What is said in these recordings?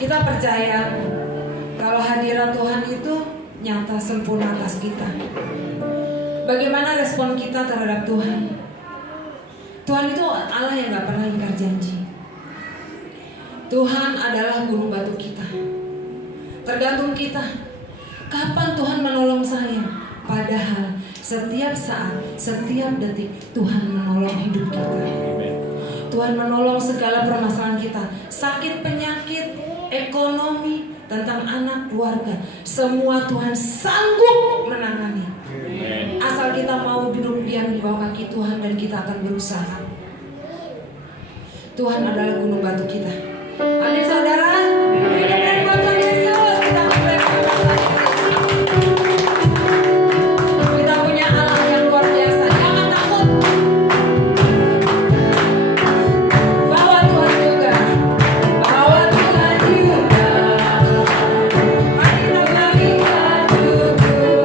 Kita percaya kalau hadirat Tuhan itu nyata sempurna atas kita. Bagaimana respon kita terhadap Tuhan? Tuhan itu Allah yang gak pernah ingkar janji. Tuhan adalah guru batu kita. Tergantung kita, kapan Tuhan menolong saya. Padahal setiap saat, setiap detik Tuhan menolong hidup kita. Tuhan menolong segala permasalahan kita. Sakit, penyakit, ekonomi, tentang anak, keluarga, semua Tuhan sanggup menangani. Asal kita mau duduk diam di bawah kaki Tuhan dan kita akan berusaha. Tuhan adalah gunung batu kita. Amin saudara. Berikan buat Tuhan Yesus. Kita mulai. Kita punya Allah yang luar biasa. Jangan takut. Bawa Tuhan juga. Bawa Tuhan juga. Mari kita berikan dulu.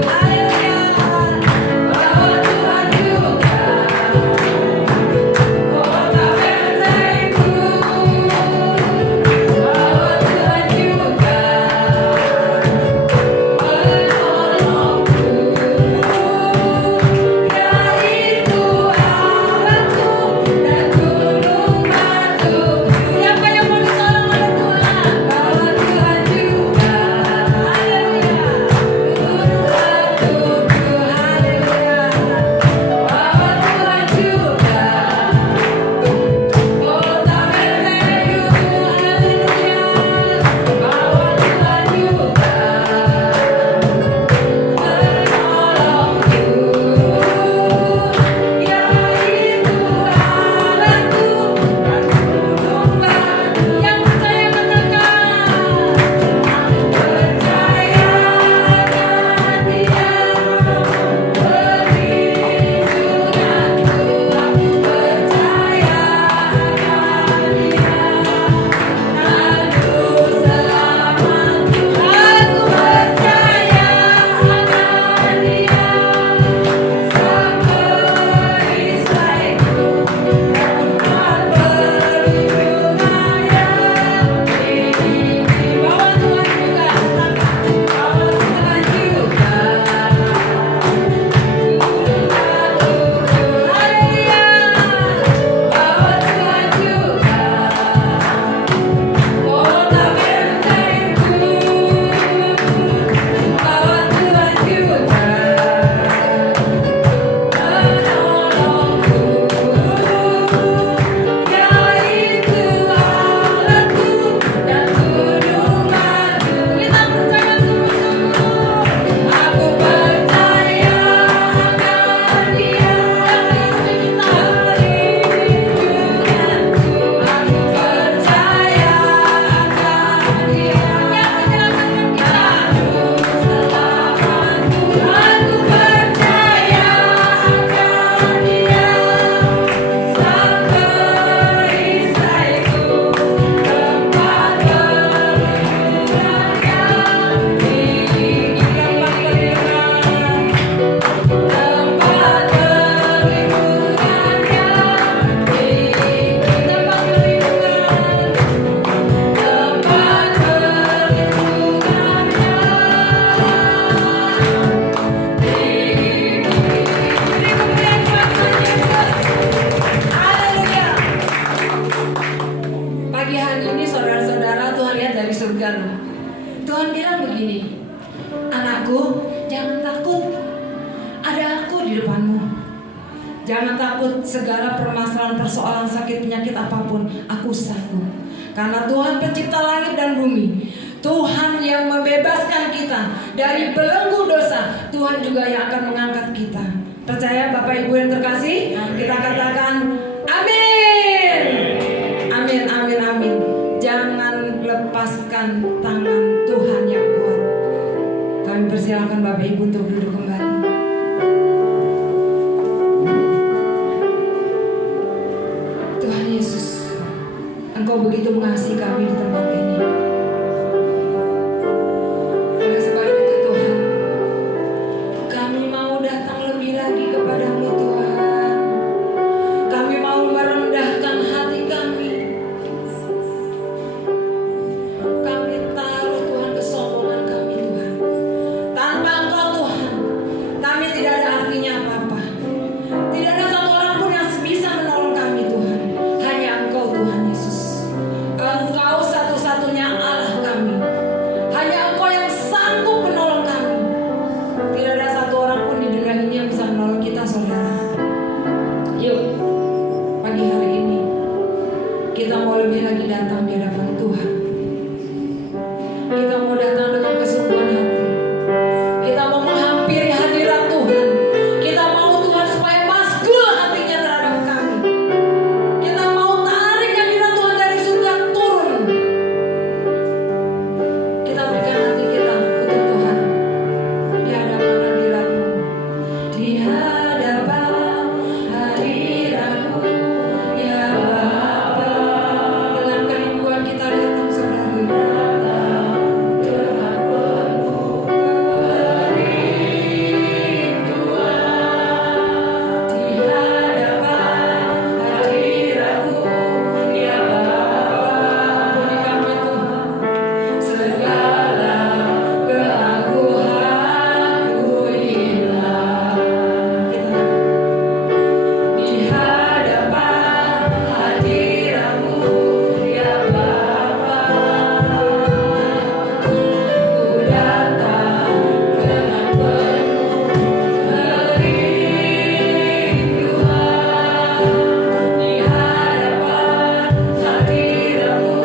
Haleluya. Bawa Tuhan juga. Kota Betlehem. Tuhan bilang begini, anakku, jangan takut, ada aku di depanmu. Jangan takut segala permasalahan, persoalan, sakit, penyakit apapun, aku sanggup. Karena Tuhan pencipta langit dan bumi, Tuhan yang membebaskan kita dari belenggu dosa, Tuhan juga yang akan mengangkat kita. Percaya Bapak Ibu yang terkasih? Kita katakan amin. Amin, amin, amin. Jangan lepaskan tangan Tuhan yang kuat. Kami persilakan Bapak Ibu untuk duduk kembali. Tuhan Yesus, Engkau begitu mengasihi kami di tempat ini. Oleh sebab itu Tuhan, kami mau datang lebih lagi kepadamu Tuhan. Kami mau merendahkan hati kami. Kami Kita mau datang dengan kesungguhan hati. Kita mau menghampiri hadirat Tuhan. Kita mau Tuhan supaya maskul hatinya terhadap kami. Kita mau tarik hadirat Tuhan dari surga turun. Kita berikan hati kita untuk Tuhan di hadapan hadirat-Mu. Di hadapan hadirat-Mu, ya Bapa. Dengan kerinduan kita datang saudara. Dengan penuh kerinduan. Di hadapan hadirat-Mu, ya Bapa. Bagi kami Tuhan segala keraguanku hilang. Kita di hadapan hadirat-Mu, ya Bapa. Ku datang dengan penuh kerinduan. Di hadapan hadirat-Mu,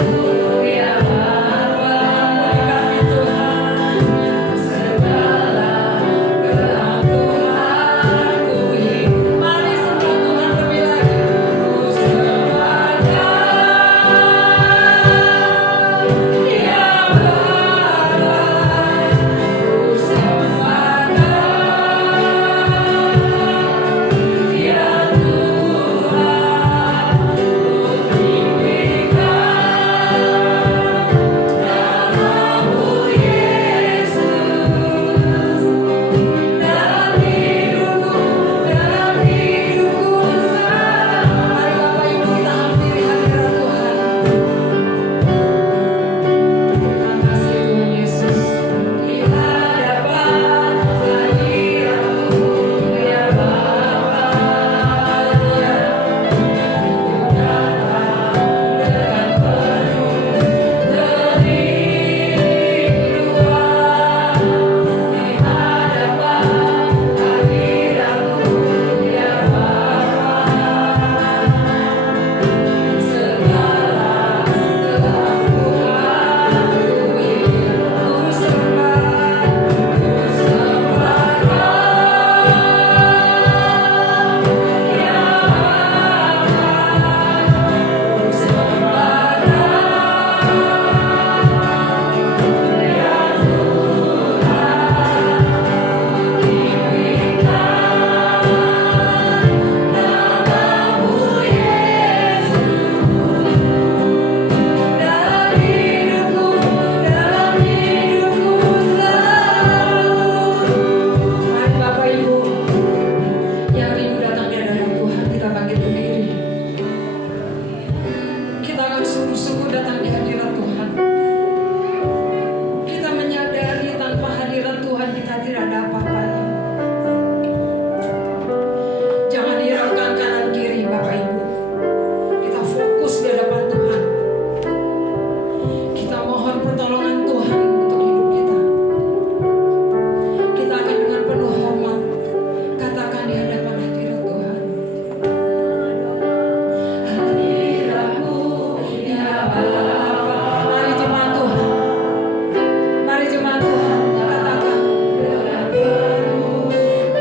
ya Bapa. Bagi kami Tuhan segala keraguanku hilang. Mari sembah Tuhan lebih lagi. Ku sembah Dia, ya Bapa. Ku sembah Dia, ya Tuhan. Ku tinggikan namamu Yesus dalam hidupku selalu. Mari Bapak Ibu kita hampiri hadirat Tuhan. Terima kasih Tuhan Yesus. Di hadapan hadirat-Mu, ya Bapa. Ya, ku datang dengan penuh kerinduan. Di hadapan hadirat-Mu, ya Bapa. Segala keraguanku hilang. Ku sembah Dia, ya Bapa. Ku sembah Dia, ya Tuhan. Mari Bapak Ibu yang rindu datang di hadapan Tuhan, kita bangkit berdiri. Kita akan sungguh-sungguh datang di hadirat Tuhan. Kita menyadari tanpa hadirat Tuhan kita tidak ada apa-apanya. Jangan hiraukan kanan kiri Bapak Ibu. Kita fokus di hadapan Tuhan. Kita mohon pertolongan Tuhan untuk hidup kita. Kita akan dengan penuh hormat katakan di hadapan hadirat Tuhan. Hadirat-Mu, ya Bapa. Mari jemaat Tuhan. Mari jemaat Tuhan katakan dengan penuh.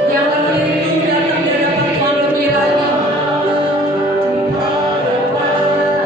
Yang rindu datang di hadapan Tuhan lebih lagi. Katakan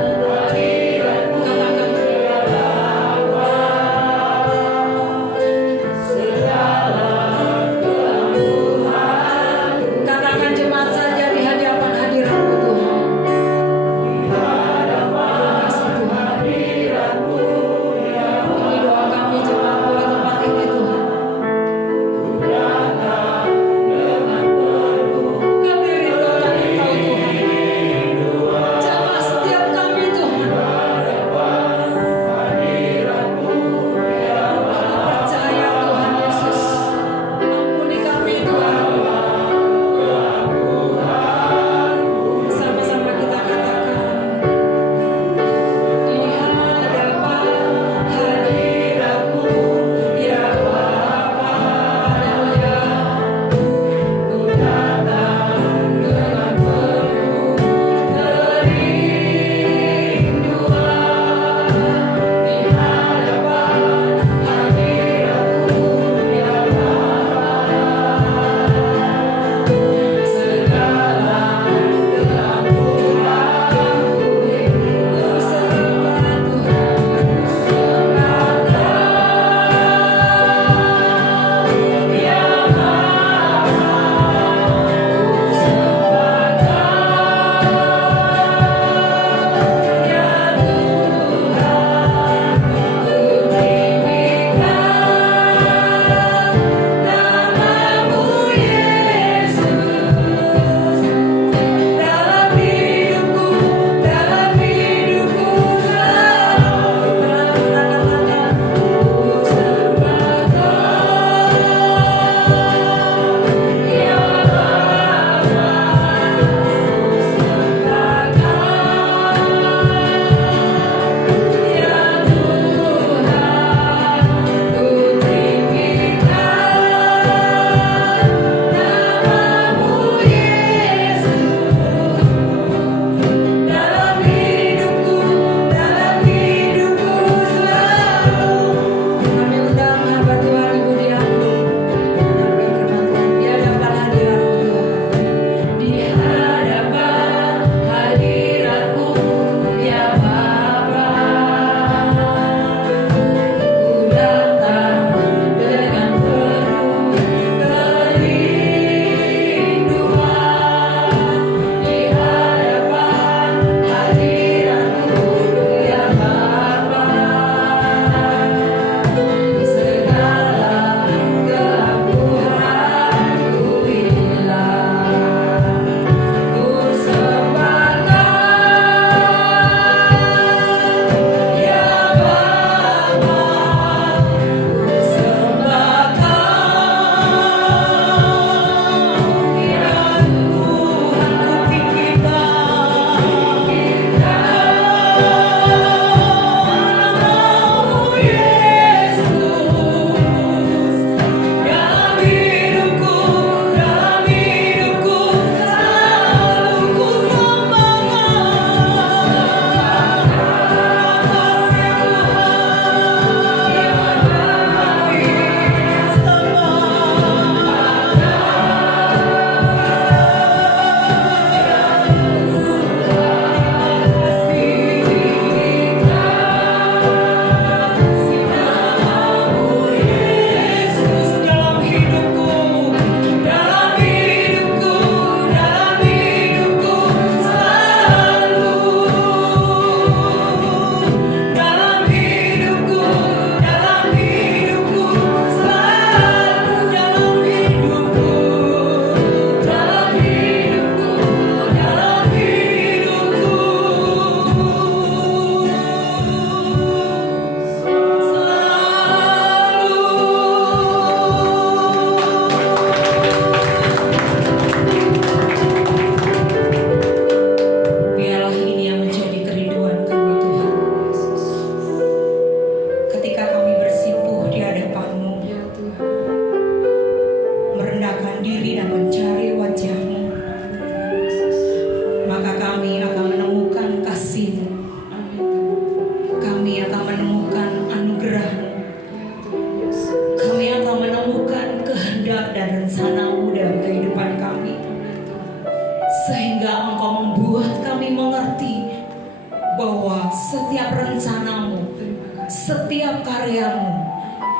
setiap karyamu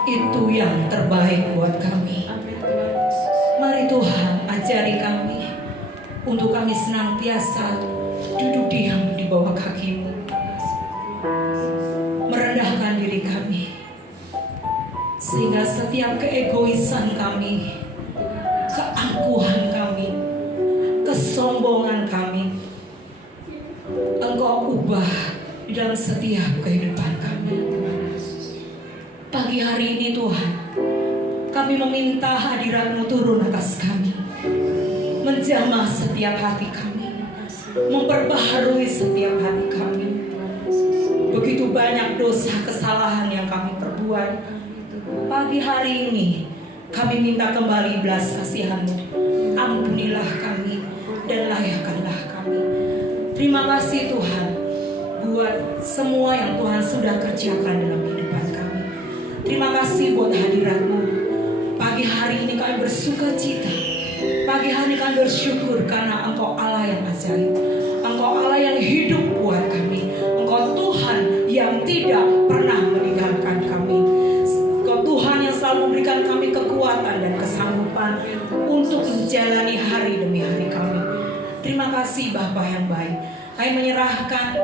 itu yang terbaik buat kami. Mari Tuhan ajari kami untuk kami senantiasa duduk diam di bawah kaki-Mu, merendahkan diri kami, sehingga setiap keegoisan kami, keangkuhan kami, kesombongan kami, Engkau ubah di dalam setiap kehidupan kami. Pagi hari ini Tuhan, kami meminta hadirat-Mu turun atas kami, menjamah setiap hati kami, memperbaharui setiap hati kami. Begitu banyak dosa kesalahan yang kami perbuat. Pagi hari ini kami minta kembali belas kasihan-Mu. Ampunilah kami dan layakkanlah kami. Terima kasih Tuhan buat semua yang Tuhan sudah kerjakan dalam kehidupan kami. Terima kasih buat hadirat-Mu. Pagi hari ini kami bersuka cita. Pagi hari kami bersyukur karena Engkau Allah yang ajaib. Engkau Allah yang hidup buat kami. Engkau Tuhan yang tidak pernah meninggalkan kami. Engkau Tuhan yang selalu memberikan kami kekuatan dan kesanggupan untuk menjalani hari demi hari kami. Terima kasih Bapa yang baik. Kami menyerahkan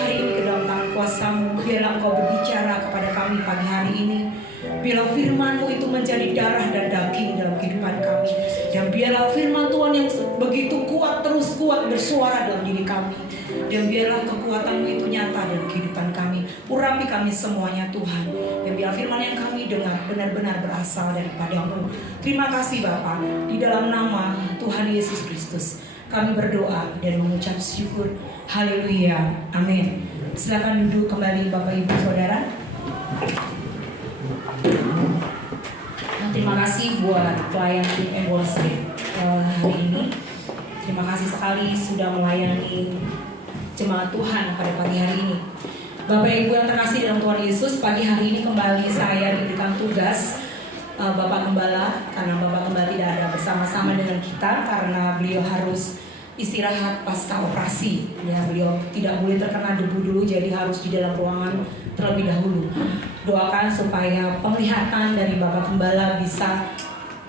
hari ini ke dalam tangan kuasa-Mu. Biarlah Engkau berbicara kepada kami pagi hari ini. Biarlah firman-Mu itu menjadi darah dan daging dalam kehidupan kami. Dan biarlah firman Tuhan yang begitu kuat terus kuat bersuara dalam diri kami. Dan biarlah kekuatan-Mu itu nyata dalam kehidupan kami. Urapi kami semuanya Tuhan. Dan biarlah firman yang kami dengar benar-benar berasal daripada-Mu. Terima kasih Bapa. Di dalam nama Tuhan Yesus Kristus kami berdoa dan mengucap syukur. Haleluya. Amin. Silakan duduk kembali Bapak Ibu Saudara. Terima kasih buat pelayan tim Wall Street hari ini. Terima kasih sekali sudah melayani jemaat Tuhan pada pagi hari ini. Bapak Ibu yang terkasih dalam Tuhan Yesus, pagi hari ini kembali saya diberikan tugas Bapak Gembala, karena Bapak Gembala tidak ada bersama-sama dengan kita karena beliau harus istirahat pasca operasi. Ya, beliau tidak boleh terkena debu dulu, jadi harus di dalam ruangan terlebih dahulu. Doakan supaya penglihatan dari Bapak Gembala bisa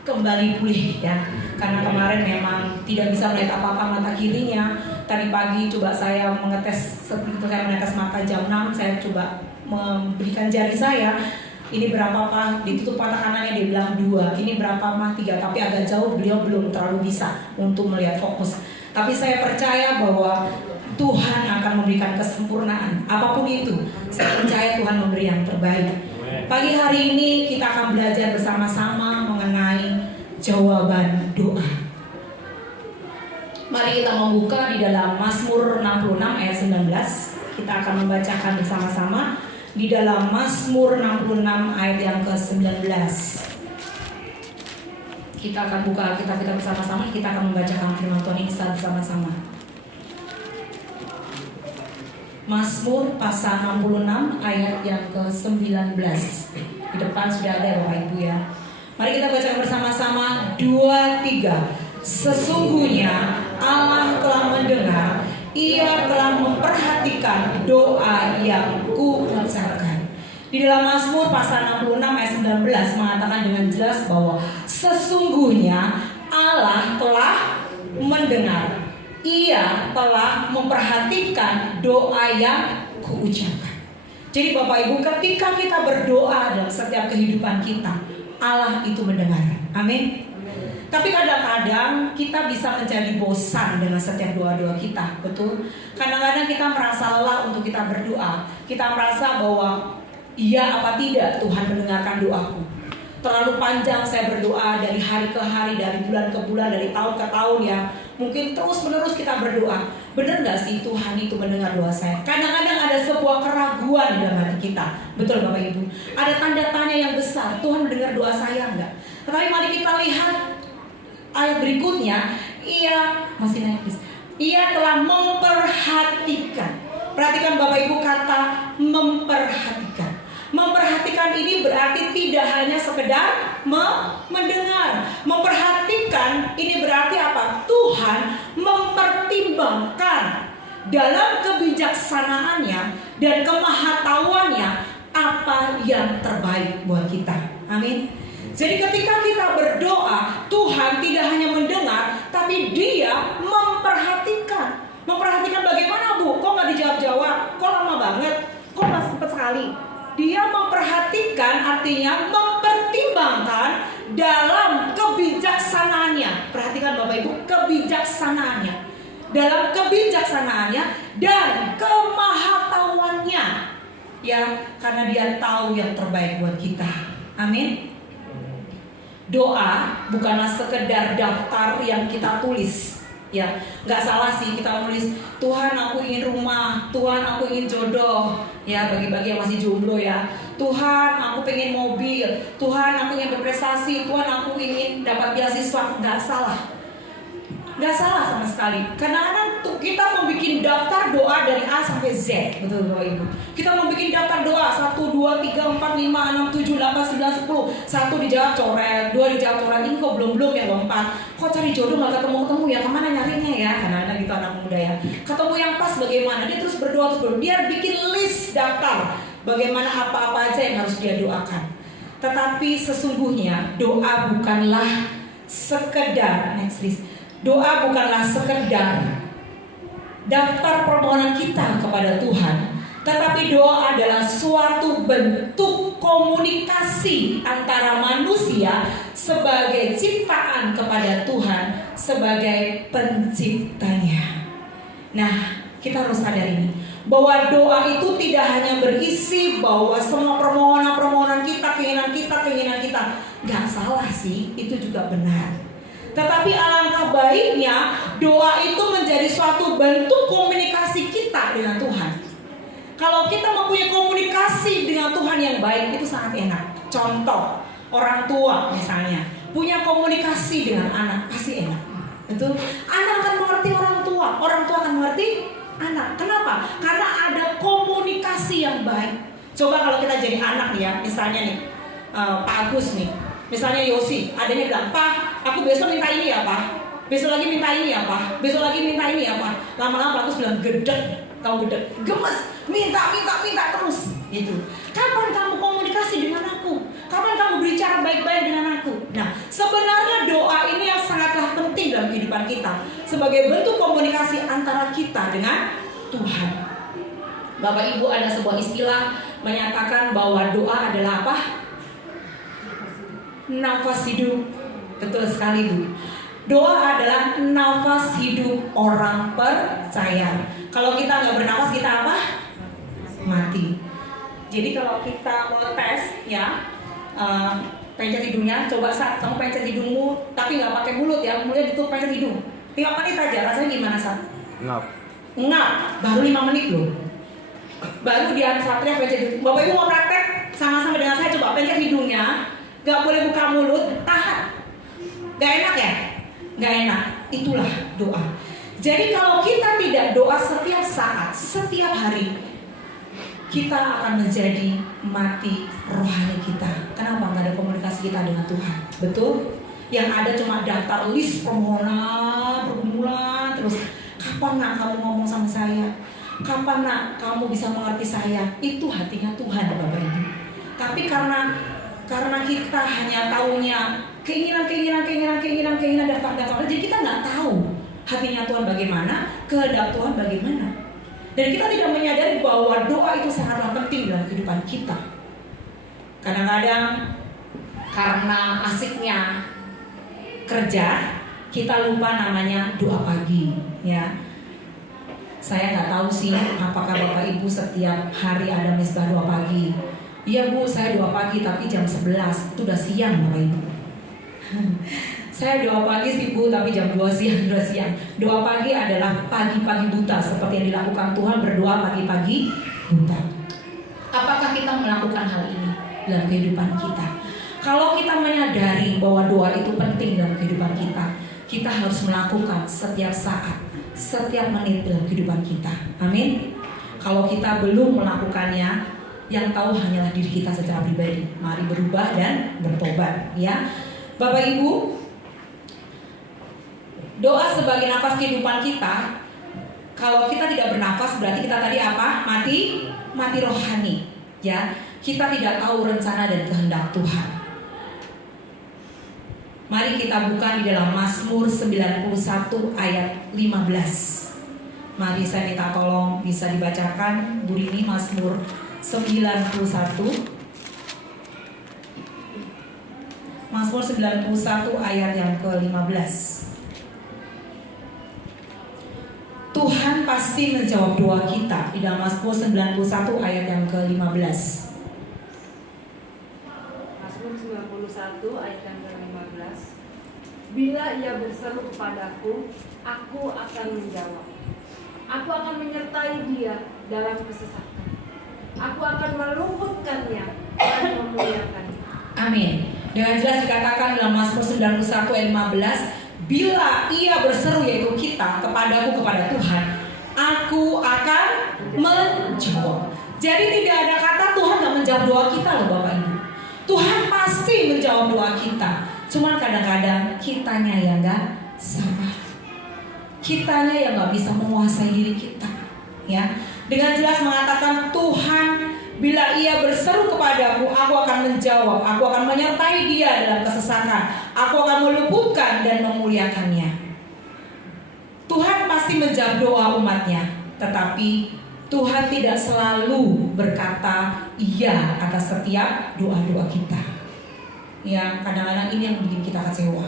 kembali pulih ya. Karena kemarin memang tidak bisa melihat apa-apa mata kirinya. Tadi pagi coba saya mengetes, begitu saya menetes mata jam 6, saya coba memberikan jari saya. Ini berapa Pak? Ditutup mata kanannya, dia bilang 2. Ini berapa Mah? 3. Tapi agak jauh, beliau belum terlalu bisa untuk melihat fokus. Tapi saya percaya bahwa Tuhan akan memberikan kesempurnaan. Apapun itu, saya percaya Tuhan memberi yang terbaik. Pagi hari ini kita akan belajar bersama-sama mengenai jawaban doa. Mari kita membuka di dalam Mazmur 66 ayat 19. Kita akan membacakan bersama-sama di dalam Mazmur 66 ayat yang ke-19. Kita akan buka Alkitab kita bersama-sama. Kita akan membacakan firman Tuhan ini bersama-sama. Mazmur pasal 66 ayat yang ke-19. Di depan sudah ada Bapak Ibu ya. Mari kita baca bersama-sama 2, 3. Sesungguhnya Allah telah mendengar, Ia telah memperhatikan doa yang kuucapkan. Di dalam Mazmur pasal 66 ayat 19 mengatakan dengan jelas bahwa sesungguhnya Allah telah mendengar, Ia telah memperhatikan doa yang kuucapkan. Jadi Bapak Ibu, ketika kita berdoa dalam setiap kehidupan kita, Allah itu mendengar. Amin. Tapi kadang-kadang kita bisa menjadi bosan dengan setiap doa-doa kita, betul? Kadang-kadang kita merasa lelah untuk kita berdoa. Kita merasa bahwa iya apa tidak Tuhan mendengarkan doaku. Terlalu panjang saya berdoa dari hari ke hari, dari bulan ke bulan, dari tahun ke tahun ya. Mungkin terus-menerus kita berdoa. Benar gak sih Tuhan itu mendengar doa saya? Kadang-kadang ada sebuah keraguan di dalam hati kita. Betul Bapak Ibu? Ada tanda tanya yang besar. Tuhan mendengar doa saya enggak? Tetapi mari kita lihat ayat berikutnya. Ia telah memperhatikan. Perhatikan Bapak Ibu kata memperhatikan. Memperhatikan ini berarti tidak hanya sekedar mendengar. Memperhatikan ini berarti apa? Tuhan mempertimbangkan dalam kebijaksanaannya dan kemahatauannya apa yang terbaik buat kita. Amin. Jadi ketika kita berdoa, Tuhan tidak hanya mendengar, tapi Dia memperhatikan. Memperhatikan bagaimana, Bu? Kok nggak dijawab-jawab? Kok lama banget? Kok nggak sempat sekali? Dia memperhatikan, artinya mempertimbangkan dalam kebijaksanaannya. Perhatikan Bapak Ibu, kebijaksanaannya. Dalam kebijaksanaannya dan kemahatauannya. Ya, karena Dia tahu yang terbaik buat kita. Amin. Doa bukanlah sekedar daftar yang kita tulis. Ya, nggak salah sih kita nulis, Tuhan aku ingin rumah, Tuhan aku ingin jodoh. Ya, bagi-bagi yang masih jomblo ya, Tuhan aku pengen mobil, Tuhan aku ingin berprestasi, Tuhan aku ingin dapat beasiswa. Nggak salah. Nggak salah sama sekali. Karena kita membuat daftar doa dari A sampai Z. Betul Bapak Ibu. Kita membuat daftar doa 1, 2, 3, 4, 5, 6, 7, 8, 9, 10. 1 dijawab coret, 2 dijawab coret. Ini kok belum yang keempat. Kok cari jodoh nggak ketemu ya? Kemana nyarinya ya? Karena ada gitu anak muda ya. Ketemu yang pas bagaimana? Dia terus berdoa. Dia bikin list daftar bagaimana apa-apa aja yang harus dia doakan. Tetapi sesungguhnya doa bukanlah sekedar doa bukanlah sekedar daftar permohonan kita kepada Tuhan, tetapi doa adalah suatu bentuk komunikasi antara manusia sebagai ciptaan kepada Tuhan sebagai penciptanya. Nah, kita harus sadar ini, bahwa doa itu tidak hanya berisi bahwa semua permohonan kita, keinginan kita. Gak salah sih, itu juga benar. Tetapi alangkah baiknya doa itu menjadi suatu bentuk komunikasi kita dengan Tuhan. Kalau kita mempunyai komunikasi dengan Tuhan yang baik, itu sangat enak. Contoh, orang tua misalnya punya komunikasi dengan anak, pasti enak. Betul? Anak akan mengerti orang tua akan mengerti anak. Kenapa? Karena ada komunikasi yang baik. Coba kalau kita jadi anak nih ya, misalnya nih Pak Agus nih, misalnya Yosi, adanya bilang, Pak, aku besok minta ini ya Pak, besok lagi minta ini ya Pak, besok lagi minta ini ya Pak. Lama-lama Pak Agus bilang, gedek, tahu gedek, gemes, minta terus. Gitu. Kapan kamu komunikasi dengan aku? Kapan kamu berbicara baik-baik dengan aku? Nah, sebenarnya doa ini yang sangatlah penting dalam kehidupan kita sebagai bentuk komunikasi antara kita dengan Tuhan. Bapak Ibu, ada sebuah istilah menyatakan bahwa doa adalah apa? Nafas hidup. Betul sekali Bu. Doa adalah nafas hidup orang percaya. Kalau kita nggak bernafas, kita apa? Mati. Jadi kalau kita mau tes ya, pencet hidungnya, coba saat kamu pencet hidungmu tapi nggak pakai mulut ya, mulutnya ditutup, pencet hidung 5 menit aja, rasanya gimana Sat? Ngap, baru 5 menit loh. Baru dia Satria pencet hidung. Bapak Ibu mau praktek sama-sama dengan saya, coba pencet hidungnya, gak boleh buka mulut, tahan. Gak enak ya? Gak enak. Itulah doa. Jadi kalau kita tidak doa setiap saat, setiap hari, kita akan menjadi mati rohani kita. Kenapa? Gak ada komunikasi kita dengan Tuhan. Betul? Yang ada cuma daftar list permohonan, pergumulan, terus kapan nak kamu ngomong sama saya? Kapan nak kamu bisa mengerti saya? Itu hatinya Tuhan Bapak Ibu. Tapi karena kita hanya taunya keinginan daftar, jadi kita nggak tahu hatinya Tuhan bagaimana, kehendak Tuhan bagaimana. Dan kita tidak menyadari bahwa doa itu sangatlah penting dalam kehidupan kita. Kadang-kadang karena asiknya kerja, kita lupa namanya doa pagi, ya. Saya nggak tahu sih apakah Bapak Ibu setiap hari ada misbah doa pagi. Iya Bu, saya doa pagi tapi jam 11, itu udah siang Bapak Ibu. Saya doa pagi sih Bu, tapi jam 2 siang, udah siang. Doa pagi adalah pagi-pagi buta, seperti yang dilakukan Tuhan, berdoa pagi-pagi buta. Apakah kita melakukan hal ini dalam kehidupan kita? Kalau kita menyadari bahwa doa itu penting dalam kehidupan kita harus melakukan setiap saat, setiap menit dalam kehidupan kita. Amin. Kalau kita belum melakukannya, yang tahu hanyalah diri kita secara pribadi. Mari berubah dan bertobat, ya. Bapak Ibu, doa sebagai nafas kehidupan kita. Kalau kita tidak bernafas, berarti kita tadi apa? Mati rohani, ya. kita tidak tahu rencana dan kehendak Tuhan. Mari kita buka di dalam Mazmur 91 ayat 15. Mari saya minta tolong bisa dibacakan Bu Rini, Mazmur 91. Mazmur 91 ayat yang ke-15. Tuhan pasti menjawab doa kita di dalam Mazmur 91 ayat yang ke-15. Mazmur 91 ayat yang ke-15. Bila ia berseru kepadaku, aku akan menjawab. Aku akan menyertai dia dalam kesesakan. Aku akan meluputkannya dan memuliakannya. Amin. Dengan jelas dikatakan dalam Mazmur 91 ayat 15, bila ia berseru, yaitu kita, kepadaku, kepada Tuhan, aku akan menjawab. Jadi tidak ada kata Tuhan gak menjawab doa kita loh Bapak Ibu. Tuhan pasti menjawab doa kita. Cuman kadang-kadang kitanya yang gak sabar, kitanya yang gak bisa menguasai diri kita, ya. Dengan jelas mengatakan Tuhan, bila ia berseru kepadaku, aku akan menjawab. Aku akan menyertai dia dalam kesesakan. Aku akan meluputkan dan memuliakannya. Tuhan pasti menjawab doa umatnya. Tetapi Tuhan tidak selalu berkata iya atas setiap doa-doa kita. Ya, kadang-kadang ini yang bikin kita kecewa.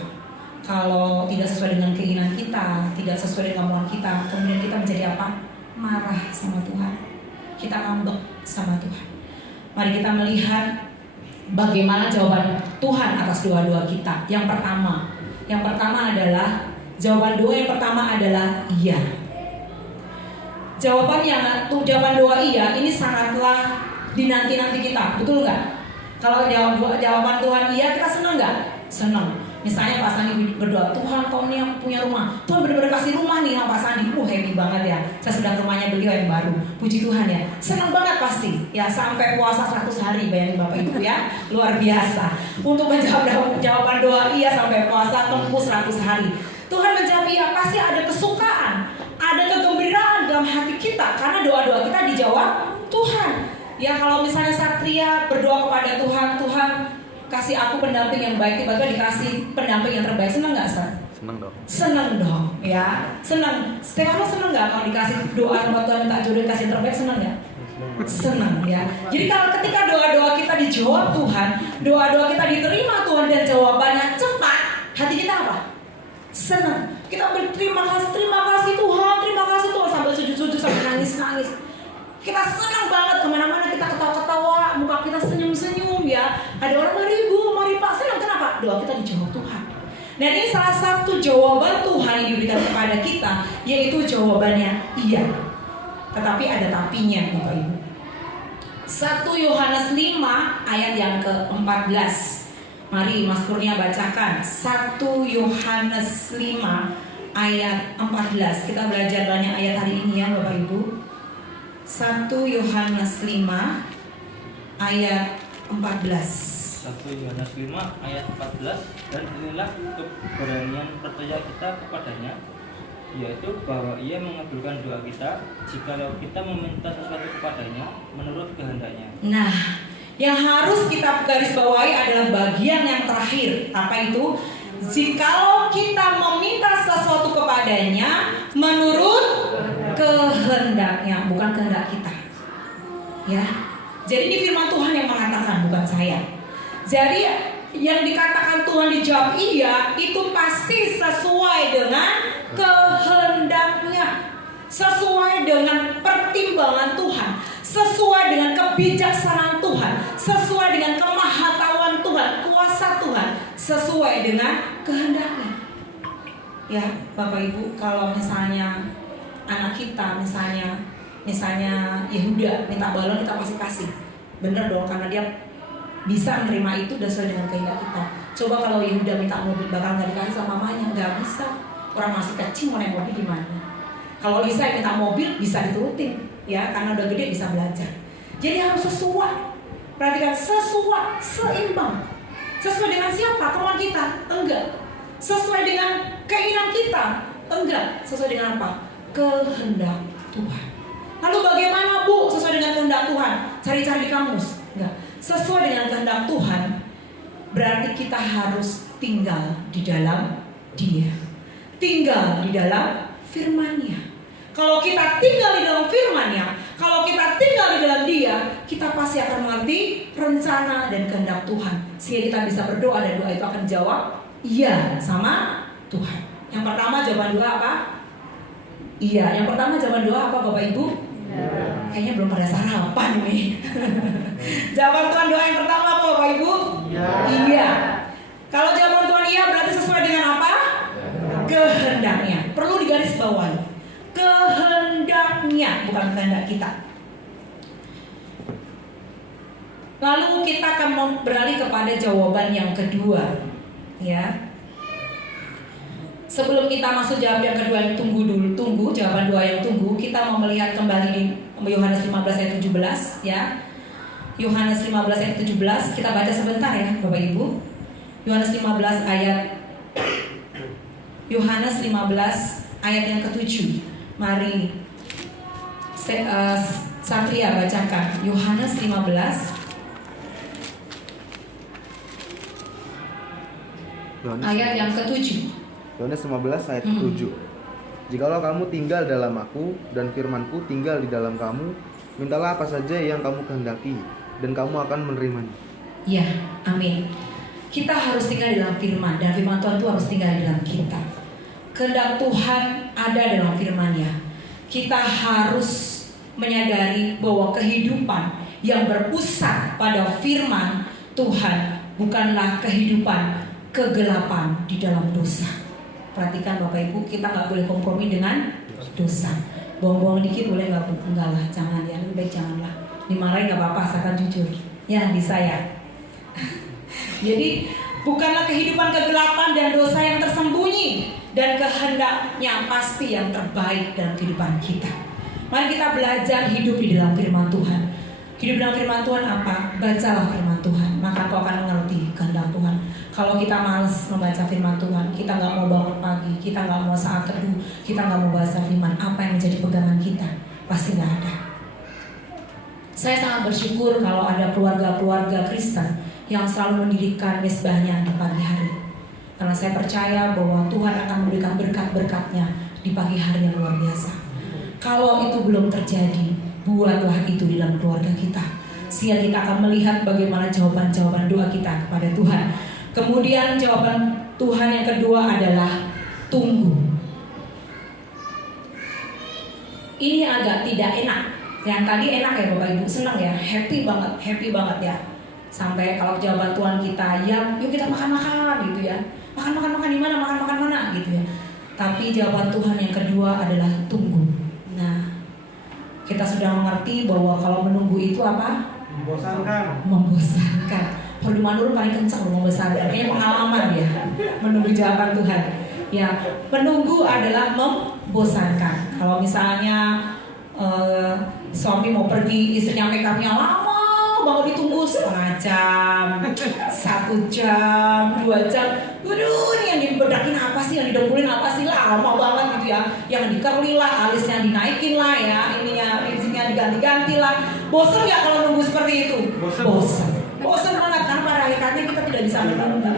Kalau tidak sesuai dengan keinginan kita, tidak sesuai dengan kemauan kita, kemudian kita menjadi apa? Marah sama Tuhan. Kita ngambek sama Tuhan. Mari kita melihat bagaimana jawaban Tuhan atas doa-doa kita. Yang pertama adalah jawaban doa yang pertama adalah iya. Jawaban doa iya ini sangatlah dinanti-nanti kita, betul nggak? Kalau jawaban Tuhan iya, kita senang nggak? Senang. Misalnya Pak Sandi berdoa, Tuhan tahun ini yang punya rumah, Tuhan benar-benar kasih rumah nih sama Pak Sandi. Happy banget ya. Saya sedang rumahnya beliau yang baru. Puji Tuhan ya. Senang banget pasti. Ya sampai puasa 100 hari, bayangin Bapak Ibu ya. Luar biasa. Untuk menjawab jawaban doa iya sampai puasa tempuh 100 hari. Tuhan menjawab iya, pasti ada kesukaan, ada kegembiraan dalam hati kita karena doa-doa kita dijawab Tuhan. Ya kalau misalnya Satria berdoa kepada Tuhan, Tuhan kasih aku pendamping yang baik, tiba-tiba dikasih pendamping yang terbaik, senang nggak Sat? Senang dong. Senang dong, ya. Senang. Stefano senang nggak kalau dikasih doa sama Tuhan minta jodoh kasih yang terbaik, senang nggak? Senang ya. Jadi kalau ketika doa-doa kita dijawab Tuhan, doa-doa kita diterima Tuhan dan jawabannya cepat, hati kita apa? Senang. Kita berterima kasih Tuhan, terima kasih Tuhan sampai sujud-sujud sampai nangis-nangis. Kita senang banget, kemana-mana kita ketawa-ketawa, muka kita senyum-senyum ya. Ada orang mari ibu, mari pak, senang kenapa? Doa kita dijawab Tuhan. Dan ini salah satu jawaban Tuhan yang diberikan kepada kita, yaitu jawabannya iya. Tetapi ada tapinya Bapak Ibu. 1 Yohanes 5 ayat yang ke-14. Mari Mazmurnya bacakan. 1 Yohanes 5 ayat 14. Kita belajar banyak ayat hari ini ya Bapak Ibu. 1 Yohanes 5 ayat 14. 1 Yohanes 5 ayat 14. Dan inilah keberanian percaya kita kepadanya, yaitu bahwa ia mengabulkan doa kita jikalau kita meminta sesuatu kepadanya menurut kehendaknya. Nah, yang harus kita garis bawahi adalah bagian yang terakhir. Apa itu? Jikalau kita meminta sesuatu kepadanya menurut kehendaknya, bukan kehendak kita. Ya. Jadi ini firman Tuhan yang mengatakan, bukan saya. Jadi yang dikatakan Tuhan dijawab iya, itu pasti sesuai dengan kehendaknya, sesuai dengan pertimbangan Tuhan, sesuai dengan kebijaksanaan Tuhan, sesuai dengan kemahatauan Tuhan, kuasa Tuhan, sesuai dengan kehendaknya. Ya Bapak Ibu, kalau misalnya anak kita misalnya Yehuda minta balon, kita pasti kasih. Bener dong, karena dia bisa menerima itu dan sesuai dengan kehendak kita. Coba kalau Yehuda minta mobil, bakal nggak dikasih sama mamanya? Nggak bisa. Orang masih kecil mau naik mobil gimana? Kalau Lisa yang minta mobil bisa diturutin, ya karena udah gede bisa belajar. Jadi harus sesuai. Perhatikan, sesuai, seimbang. Sesuai dengan siapa? Kemauan kita? Enggak. Sesuai dengan keinginan kita? Enggak. Sesuai dengan apa? Kehendak Tuhan. Lalu bagaimana Bu sesuai dengan kehendak Tuhan? Cari-cari di kamus? Enggak. sesuai dengan kehendak Tuhan, berarti kita harus tinggal di dalam Dia, tinggal di dalam firman-Nya. Kalau kita tinggal di dalam firman-Nya, kalau kita tinggal di dalam Dia, kita pasti akan mengerti rencana dan kehendak Tuhan, sehingga kita bisa berdoa dan doa itu akan dijawab iya sama Tuhan. Yang pertama jawaban doa apa? Iya. Yang pertama jawaban doa apa Bapak Ibu? Kayaknya belum pada sarapan nih. Jawaban Tuhan doa yang pertama apa Bapak Ibu? Iya. Kalau jawaban Tuhan iya berarti sesuai dengan apa? Kehendaknya. Perlu digarisbawahi. Kehendaknya, bukan kehendak kita. Lalu kita akan beralih kepada jawaban yang kedua, ya. Sebelum kita masuk jawab yang kedua yang tunggu jawaban doa yang tunggu, kita mau melihat kembali di Yohanes 15 ayat 17, ya. Yohanes 15 ayat 17, kita baca sebentar ya Bapak Ibu. Yohanes 15 ayat yang ke-7. Mari Satria bacakan Yohanes 15 ayat yang ke-7. Yohanes 15 ayat 7. Jikalau kamu tinggal dalam aku dan firmanku tinggal di dalam kamu, mintalah apa saja yang kamu kehendaki dan kamu akan menerimanya. Ya, amin. Kita harus tinggal dalam firman, dan firman Tuhan itu harus tinggal di dalam kita. Kehendak Tuhan ada dalam firman-Nya. Kita harus menyadari bahwa kehidupan yang berpusat pada firman Tuhan bukanlah kehidupan kegelapan di dalam dosa. Perhatikan Bapak Ibu, kita nggak boleh kompromi dengan dosa. Bohong-bohong dikit boleh nggak Bu? Enggak lah, jangan ya, lebih baik janganlah. Dimarahin nggak apa-apa, asalkan jujur. Ya, bisa ya. Jadi bukanlah kehidupan kegelapan dan dosa yang tersembunyi, dan kehendaknya pasti yang terbaik dalam kehidupan kita. Mari kita belajar hidup di dalam firman Tuhan. Hidup dalam firman Tuhan apa? Bacalah firman Tuhan, maka kau akan mengerti kehendak Tuhan. Kalau kita malas membaca firman Tuhan, kita nggak mau bangun pagi, kita nggak mau saat teduh, kita nggak mau baca firman, apa yang menjadi pegangan kita? Pasti nggak ada. Saya sangat bersyukur kalau ada keluarga-keluarga Kristen yang selalu mendirikan mezbahnya di pagi hari. Karena saya percaya bahwa Tuhan akan memberikan berkat-berkatnya di pagi hari yang luar biasa. Kalau itu belum terjadi, buatlah itu di dalam keluarga kita, sehingga kita akan melihat bagaimana jawaban-jawaban doa kita kepada Tuhan. Kemudian jawaban Tuhan yang kedua adalah tunggu. Ini agak tidak enak. Yang tadi enak ya Bapak Ibu, senang ya, happy banget ya. Sampai kalau jawaban Tuhan kita ya, yuk kita makan-makan gitu ya. Makan di mana, makan mana gitu ya. Tapi jawaban Tuhan yang kedua adalah tunggu. Nah, kita sudah mengerti bahwa kalau menunggu itu apa? Membosankan. Kalau di Manur paling kencang membosankan. Kayaknya pengalaman ya, menunggu jawaban Tuhan. Ya, menunggu adalah membosankan. Kalau misalnya suami mau pergi, istrinya make upnya lama banget ditunggu setengah jam, 1 jam, 2 jam. Waduh, ini yang dibedakin apa sih, yang didengkulin apa sih, lama banget gitu ya. Yang dikerli lah, alisnya dinaikin lah ya, ininya lipstiknya diganti-ganti lah. Bosan nggak kalau nunggu seperti itu? Bosan banget, karena pada akhirnya kita tidak bisa menunggu.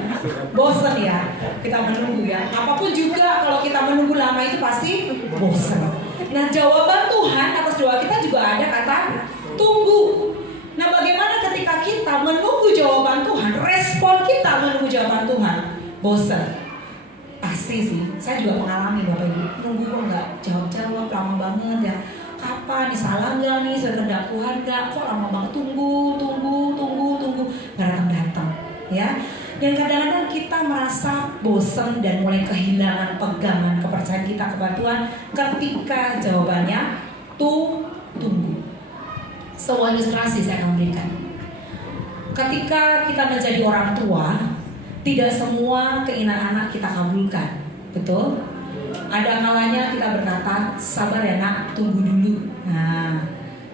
Bosan ya, kita menunggu ya. Apapun juga kalau kita menunggu lama itu pasti bosan. Nah, jawaban Tuhan atas doa kita juga ada kata tunggu. Nah, bagaimana ketika kita menunggu jawaban Tuhan, respon kita menunggu jawaban Tuhan? Bosan. Pasti sih, saya juga mengalami Bapak Ibu. Nunggu kok nggak jawab-jawab, lama banget ya. Kapan, nih salah nggak nih, sudah kehendak Tuhan nggak? Kok lama banget, tunggu, nggak datang-datang ya. Dan kadang-kadang kita merasa bosan dan mulai kehilangan pegangan kepercayaan kita kepada Tuhan ketika jawabannya tunggu. Sebuah ilustrasi saya akan berikan. Ketika kita menjadi orang tua, tidak semua keinginan anak kita kabulkan, betul? Ada kalanya kita berkata, sabar ya nak, tunggu dulu. Nah,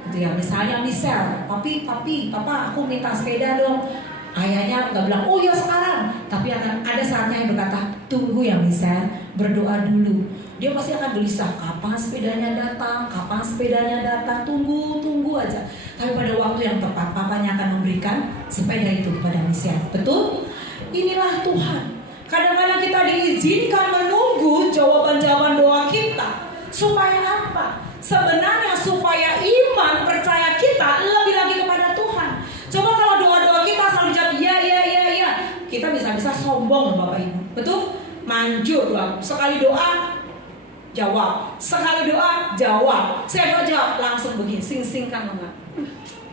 gitu ya. Misalnya Michelle, papi, papa, aku minta sepeda dong. Ayahnya nggak bilang, oh ya sekarang, Tapi akan ada saatnya yang berkata, tunggu ya Michelle, berdoa dulu. Dia pasti akan gelisah, kapan sepedanya datang, kapan sepedanya datang, tunggu aja. Tapi pada waktu yang tepat, papanya akan memberikan sepeda itu kepada Michelle. Betul? Inilah Tuhan. Kadang-kadang kita diizinkan menunggu jawaban-jawaban doa kita. Supaya apa? Sebenarnya supaya iman percaya kita lebih lagi kepada Tuhan. Coba kalau doa-doa kita selalu jawab ya, kita bisa sombong Bapak Ibu. Betul? Manjur doa. Sekali doa jawab, sekali doa jawab, saya doa jawab, langsung begini, sing-singkan enggak?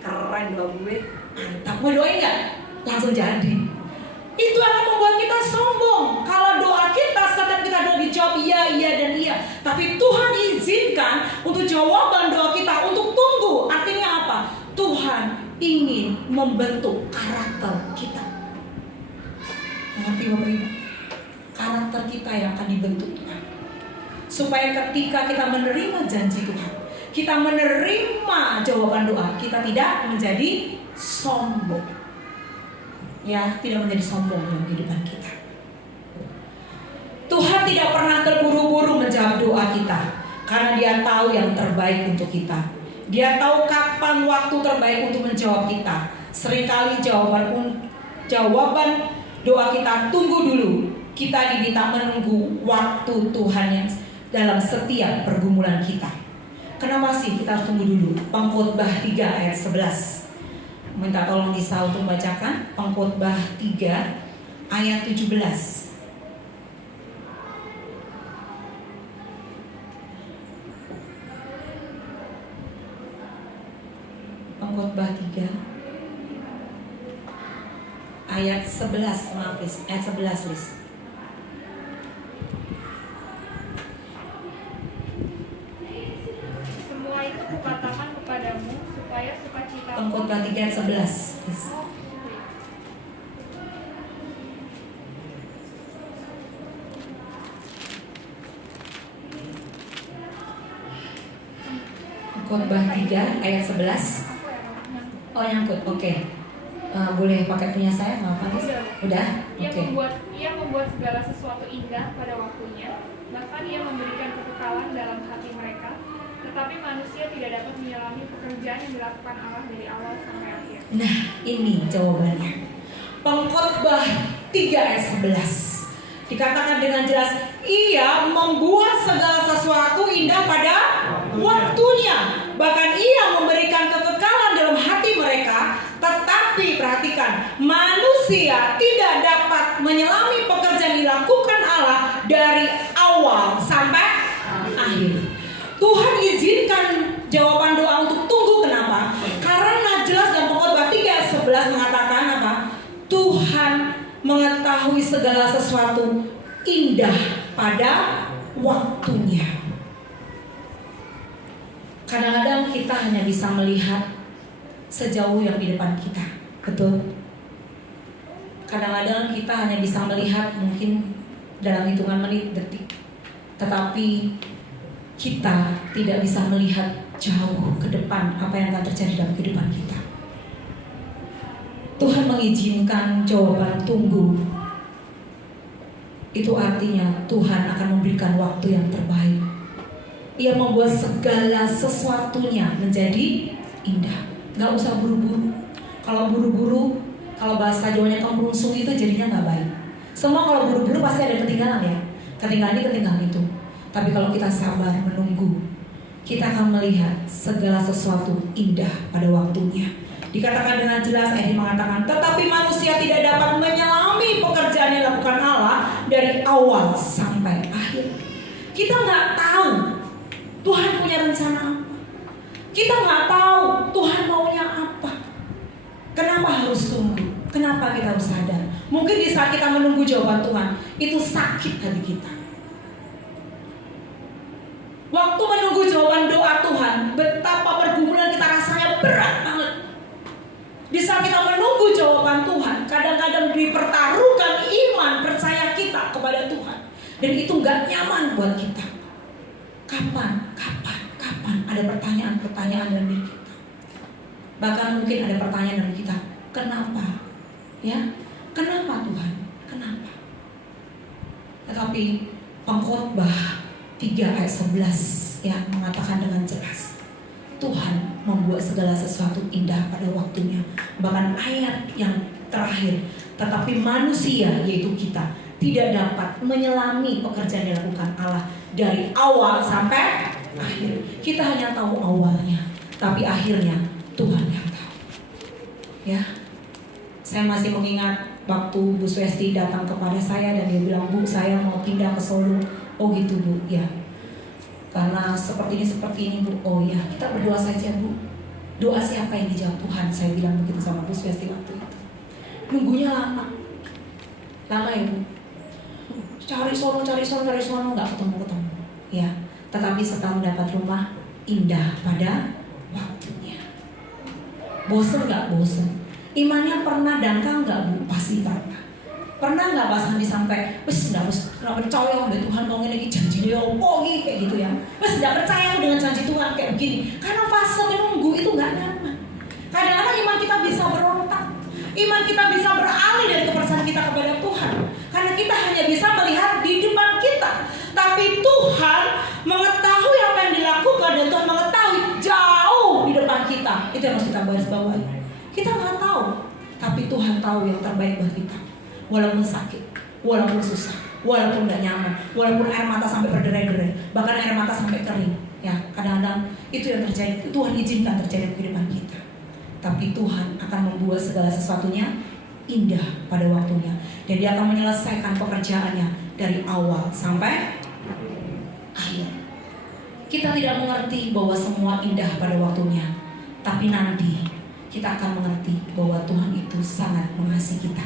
Keren doa gue, mantap. Mau doain nggak? Langsung jadi. Itu akan membuat kita sombong. Kalau doa kita setiap kita doa dijawab iya dan iya, tapi Tuhan izinkan untuk jawaban doa kita untuk tunggu. Artinya apa? Tuhan ingin membentuk karakter kita. Mengerti Bapak Ibu? Karakter kita yang akan dibentuk Tuhan. Supaya ketika kita menerima janji Tuhan, kita menerima jawaban doa, kita tidak menjadi sombong. Ya, tidak menjadi sombong dalam kehidupan kita. Tuhan tidak pernah terburu-buru menjawab doa kita, karena Dia tahu yang terbaik untuk kita. Dia tahu kapan waktu terbaik untuk menjawab kita. Seringkali jawaban doa kita tunggu dulu. Kita diminta menunggu waktu Tuhan yang dalam setiap pergumulan kita. Kenapa sih kita harus tunggu dulu? Pengkhotbah 3 ayat 11. Minta tolong Lisa untuk membacakan Pengkhotbah 3 ayat 17. Pengkhotbah 3 ayat 11, maaf Lis, ayat 11 Lis. Kukatakan kepadamu supaya sukacita. Pengkhotbah 3 ayat 11. Yes. Pengkhotbah 3 ayat 11. Oh nyangkut, oke. Boleh pakai punya saya, nggak apa-apa? Udah? Oke. Ia membuat segala sesuatu indah pada waktunya. Bahkan ia memberikan kekekalan dalam hati mereka. Tetapi manusia tidak dapat menyelami pekerjaan yang dilakukan Allah dari awal sampai akhir. Nah, ini jawabannya. Pengkhotbah 3 ayat 11. Dikatakan dengan jelas, Ia membuat segala sesuatu indah pada waktunya. Bahkan Ia memberikan kekekalan dalam hati mereka. Tetapi perhatikan, manusia tidak dapat menyelami pekerjaan yang dilakukan Allah dari awal sampai akhir. Tuhan izinkan jawaban doa untuk tunggu. Kenapa? Karena jelas dalam Pengkhotbah 3 ayat 11 mengatakan apa? Tuhan mengetahui segala sesuatu indah pada waktunya. Kadang-kadang kita hanya bisa melihat sejauh yang di depan kita. Betul? Kadang-kadang kita hanya bisa melihat mungkin dalam hitungan menit, detik. Tetapi kita tidak bisa melihat jauh ke depan apa yang akan terjadi dalam kehidupan kita. Tuhan mengizinkan jawaban tunggu. Itu artinya Tuhan akan memberikan waktu yang terbaik. Ia membuat segala sesuatunya menjadi indah. Gak usah buru-buru. Kalau buru-buru, kalau bahasa Jawanya kemerungsung itu jadinya gak baik. Semua kalau buru-buru pasti ada ketinggalan ya. Ketinggalan ini, ketinggalan itu. Tapi kalau kita sabar menunggu, kita akan melihat segala sesuatu indah pada waktunya. Dikatakan dengan jelas, ayat mengatakan, tetapi manusia tidak dapat menyelami pekerjaan yang dilakukan Allah dari awal sampai akhir. Kita nggak tahu Tuhan punya rencana apa. Kita nggak tahu Tuhan maunya apa. Kenapa harus tunggu? Kenapa kita harus sadar? Mungkin di saat kita menunggu jawaban Tuhan, itu sakit hati kita. Waktu menunggu jawaban doa Tuhan, betapa pergumulan kita rasanya berat banget. Di saat kita menunggu jawaban Tuhan, kadang-kadang dipertaruhkan iman percaya kita kepada Tuhan. Dan itu gak nyaman buat kita. Kapan? Ada pertanyaan-pertanyaan dalam diri kita. Bahkan mungkin ada pertanyaan dalam kita, kenapa? Ya, kenapa Tuhan? Kenapa? Tetapi Pengkhotbah 3 ayat 11 ya mengatakan dengan jelas, Tuhan membuat segala sesuatu indah pada waktunya. Bahkan ayat yang terakhir, tetapi manusia yaitu kita tidak dapat menyelami pekerjaan yang dilakukan Allah dari awal sampai akhir. Kita hanya tahu awalnya, tapi akhirnya Tuhan yang tahu. Ya, saya masih mengingat waktu Bu Swesti datang kepada saya dan dia bilang, Bu, saya mau pindah ke Solo. Oh gitu Bu, ya. Karena seperti ini Bu. Oh ya, kita berdoa saja Bu. Doa siapa yang dijawab Tuhan? Saya bilang begitu sama Bu Swesti waktu itu. Nunggunya lama ya Bu. Cari sono nggak ketemu. Ya, tetapi setelah mendapat rumah indah pada waktunya. Bosen nggak bosen? Imannya pernah dangkal nggak Bu? Pasti pernah. Pernah nggak pas nanti sampai wes nggak percaya sama Tuhan kalau ini janji dia omongi kayak gitu ya? Wes nggak percaya aku dengan janji Tuhan kayak begini. Karena fase menunggu itu nggak nyaman. Kadang-kadang iman kita bisa berontak, iman kita bisa beralih dari kepercayaan kita kepada Tuhan. Karena kita hanya bisa melihat di depan kita, tapi Tuhan mengetahui apa yang dilakukan dan Tuhan mengetahui jauh di depan kita. Itu yang harus kita garis bawahi. Kita nggak tahu, tapi Tuhan tahu yang terbaik buat kita. Walaupun sakit, walaupun susah, walaupun nggak nyaman, walaupun air mata sampai berderai-derai, bahkan air mata sampai kering. Ya, kadang-kadang itu yang terjadi. Tuhan izinkan terjadi di kehidupan kita. Tapi Tuhan akan membuat segala sesuatunya indah pada waktunya, dan Dia akan menyelesaikan pekerjaannya dari awal sampai akhir. Kita tidak mengerti bahwa semua indah pada waktunya, tapi nanti kita akan mengerti bahwa Tuhan itu sangat mengasihi kita.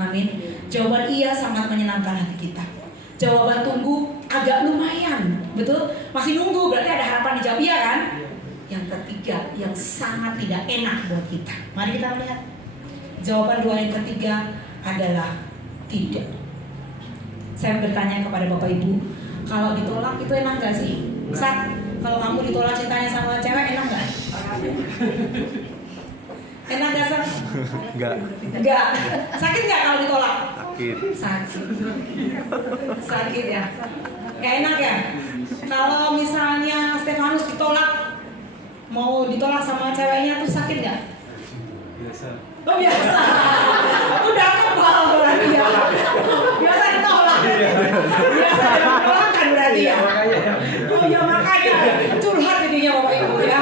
Amin. Jawaban iya sangat menyenangkan hati kita. Jawaban tunggu agak lumayan, betul? Masih nunggu, berarti ada harapan dijawab iya kan? Yang ketiga, yang sangat tidak enak buat kita. Mari kita lihat. Jawaban doa yang ketiga adalah tidak. Saya bertanya kepada Bapak Ibu, kalau ditolak itu enak gak sih? Sat, kalau kamu ditolak cintanya sama cewek enak gak? Enak gak Sat? Enggak. Sakit gak kalau ditolak? Sakit ya? Gak enak ya? Kalau misalnya Stefanus ditolak, mau ditolak sama ceweknya tuh sakit gak? Biasa. Oh biasa. Udah kebal berarti ya. Biasa ditolak. Biasa ditolak kan berarti ya. Oh ya makanya curhat jadinya Bapak Ibu ya.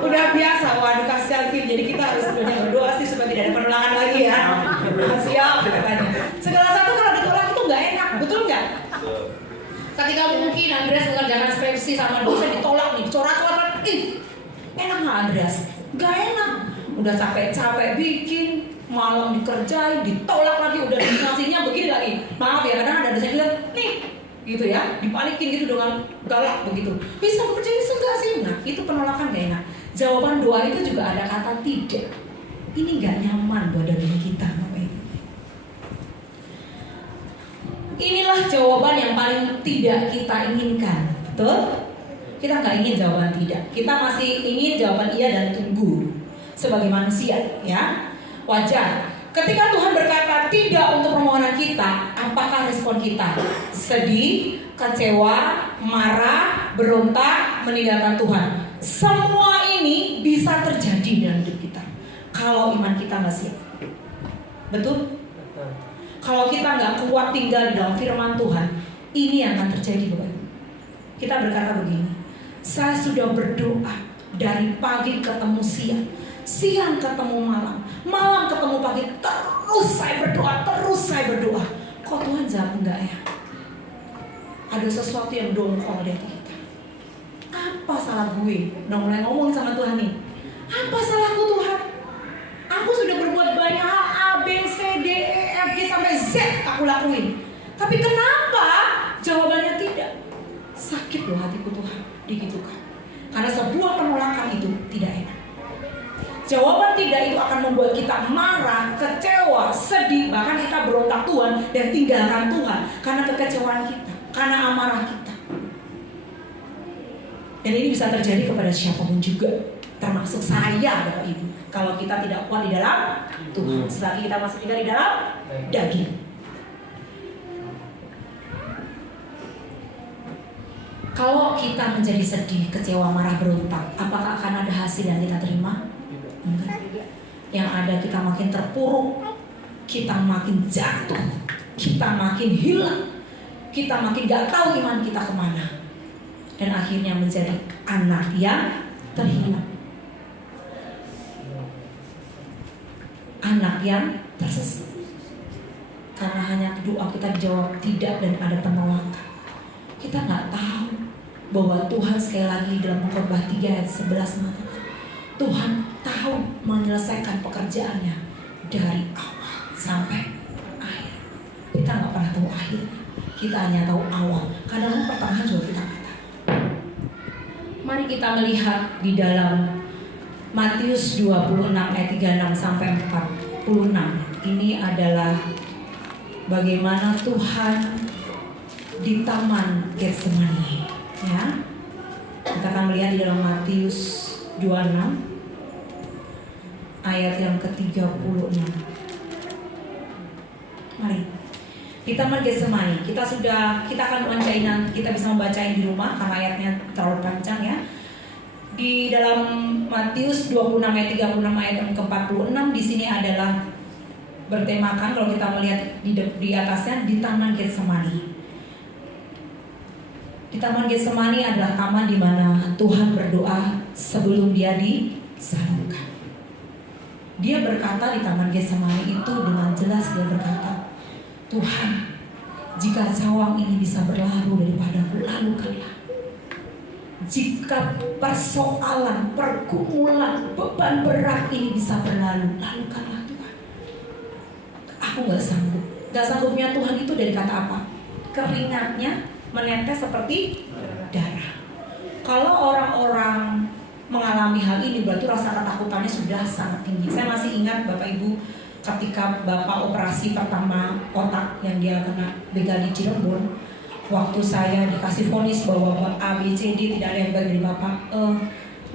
Udah biasa. Waduh kasihan Vin. Jadi kita harus berdoa sih supaya tidak ada penolakan lagi ya. Siap katanya. Segala satu kalau ditolak itu nggak enak, betul nggak? Ketika mungkin Andreas mengerjakan skripsi sama dosen ditolak nih, coret-coret, enak nggak Andreas? Gak enak, udah capek-capek bikin, malam dikerjain, ditolak lagi, udah dinasinya begini lagi. Maaf ya, kadang ada dosen bilang, nih, gitu ya, dipanikin gitu dengan galak begitu. Bisa bekerja bisa nggak sih? Nah, itu penolakan gak enak. Jawaban doa itu juga ada kata tidak. Ini gak nyaman buat diri kita, Bapak Ibu. Inilah jawaban yang paling tidak kita inginkan, betul? Kita nggak ingin jawaban tidak. Kita masih ingin jawaban iya dan tunggu. Sebagai manusia, ya wajar. Ketika Tuhan berkata tidak untuk permohonan kita, apakah respon kita? Sedih, kecewa, marah, berontak, meninggalkan Tuhan. Semua ini bisa terjadi dalam hidup kita kalau iman kita nggak siap. Betul? Kalau kita nggak kuat tinggal di dalam firman Tuhan, ini yang akan terjadi, Bapak Ibu. Kita berkata begini, saya sudah berdoa dari pagi ketemu siang, siang ketemu malam, malam ketemu pagi, terus saya berdoa. Kok Tuhan jawab enggak ya? Ada sesuatu yang dongkol dari kita. Apa salah gue? Udah mulai ngomong sama Tuhan nih. Apa salahku Tuhan? Aku sudah berbuat banyak hal A, B, C, D, E, F, G sampai Z aku lakuin. Tapi kenapa jawabannya tidak? Sakit loh hatiku Tuhan, digitukan. Karena sebuah penolakan itu tidak enak. Jawaban tidak itu akan membuat kita marah, kecewa, sedih, bahkan kita berontak Tuhan dan tinggalkan Tuhan karena kekecewaan kita, karena amarah kita. Dan ini bisa terjadi kepada siapapun juga, termasuk saya, Bapak Ibu. Kalau kita tidak kuat di dalam Tuhan, selagi kita masih tinggal di dalam daging. Kalau kita menjadi sedih, kecewa, marah, berontak, apakah akan ada hasil yang kita terima? Enggak. Yang ada kita makin terpuruk, kita makin jatuh, kita makin hilang, kita makin gak tahu iman kita kemana, dan akhirnya menjadi anak yang terhilang, anak yang tersesat. Karena hanya doa kita dijawab tidak dan ada penolakan. Kita nggak tahu bahwa Tuhan sekali lagi dalam Khotbah 3 ayat 11 mengatakan Tuhan tahu menyelesaikan pekerjaannya dari awal sampai akhir. Kita nggak pernah tahu akhir, kita hanya tahu awal. Kadang pertengahan juga kita nggak tahu. Mari kita melihat di dalam Matius 26 ayat 36 sampai 46. Ini adalah bagaimana Tuhan di Taman Getsemani, ya. Kita akan melihat di dalam Matius 26 ayat yang ke-36. Mari. Di Taman Getsemani, kita akan membacain, kita bisa membacain di rumah karena ayatnya terlalu panjang, ya. Di dalam Matius 26 ayat 36 ayat yang ke-46 di sini adalah bertemakan, kalau kita melihat di atasnya, di Taman Getsemani. Di Taman Getsemani adalah taman di mana Tuhan berdoa sebelum dia disalibkan. Dia berkata di Taman Getsemani itu dengan jelas, dia berkata, Tuhan, jika cawang ini bisa berlalu daripadaku, lalukanlah. Jika persoalan, pergumulan, beban berat ini bisa berlalu, lalukanlah Tuhan. Aku gak sanggup. Gak sanggupnya Tuhan itu dari kata apa? Keringatnya menetes seperti darah. Kalau orang-orang mengalami hal ini, berarti rasa ketakutannya sudah sangat tinggi. Saya masih ingat Bapak Ibu ketika Bapak operasi pertama otak yang dia kena begal di Cirebon. Waktu saya dikasih vonis bahwa A, B, C, D tidak ada yang baik dari Bapak,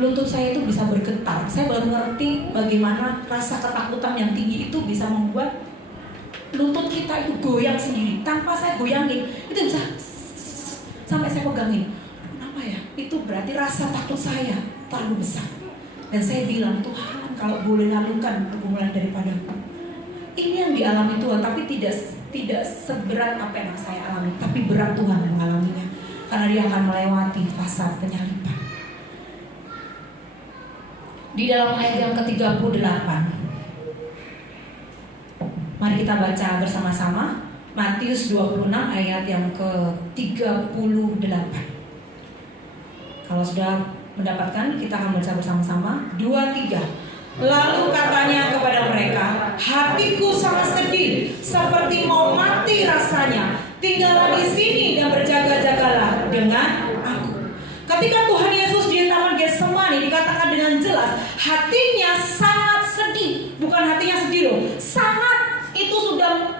lutut saya itu bisa bergetar. Saya baru ngerti bagaimana rasa ketakutan yang tinggi itu bisa membuat lutut kita itu goyang sendiri tanpa saya goyangin. Itu bisa sampai saya pegangin. Kenapa ya? Itu berarti rasa takut saya terlalu besar. Dan saya bilang, Tuhan, kalau boleh lalukan pergumulan daripadaku. Ini yang dialami Tuhan, tapi tidak seberat apa yang saya alami, tapi berat Tuhan yang mengalaminya, karena dia akan melewati fase penyaliban. Di dalam ayat yang ke-38, mari kita baca bersama-sama Matius 26 ayat yang ke-38. Kalau sudah mendapatkan, kita akan baca bersama-sama. 2, 3. Lalu katanya kepada mereka, hatiku sangat sedih, seperti mau mati rasanya. Tinggallah di sini dan berjaga-jagalah dengan aku. Ketika Tuhan Yesus di Taman Getsemani dikatakan dengan jelas, hatinya sangat sedih. Bukan hatinya sedih loh, sangat itu sudah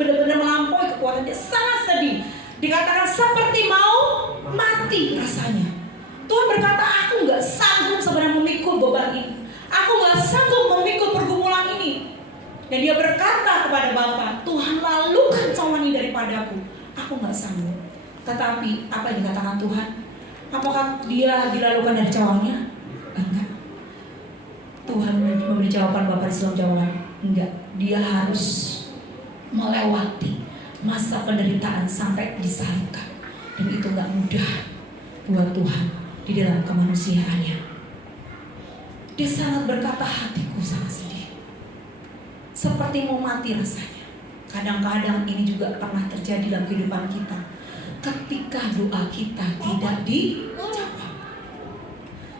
benar-benar melampaui kekuatan dia. Sangat sedih. Dikatakan seperti mau mati rasanya. Tuhan berkata, aku gak sanggup sebenarnya memikul beban ini. Aku gak sanggup memikul pergumulan ini. Dan dia berkata kepada Bapa, Tuhan, lalukan cawan ini daripadaku. Aku gak sanggup. Tetapi apa yang dikatakan Tuhan? Apakah dia dilalukan dari cawangnya? Enggak. Tuhan memberi jawaban Bapa di dalam jawaban. Enggak. Dia harus melewati masa penderitaan sampai disalibkan. Dan itu gak mudah buat Tuhan di dalam kemanusiaannya. Dia sangat berkata, hatiku sangat sedih, seperti mau mati rasanya. Kadang-kadang ini juga pernah terjadi dalam kehidupan kita, ketika doa kita tidak dijawab,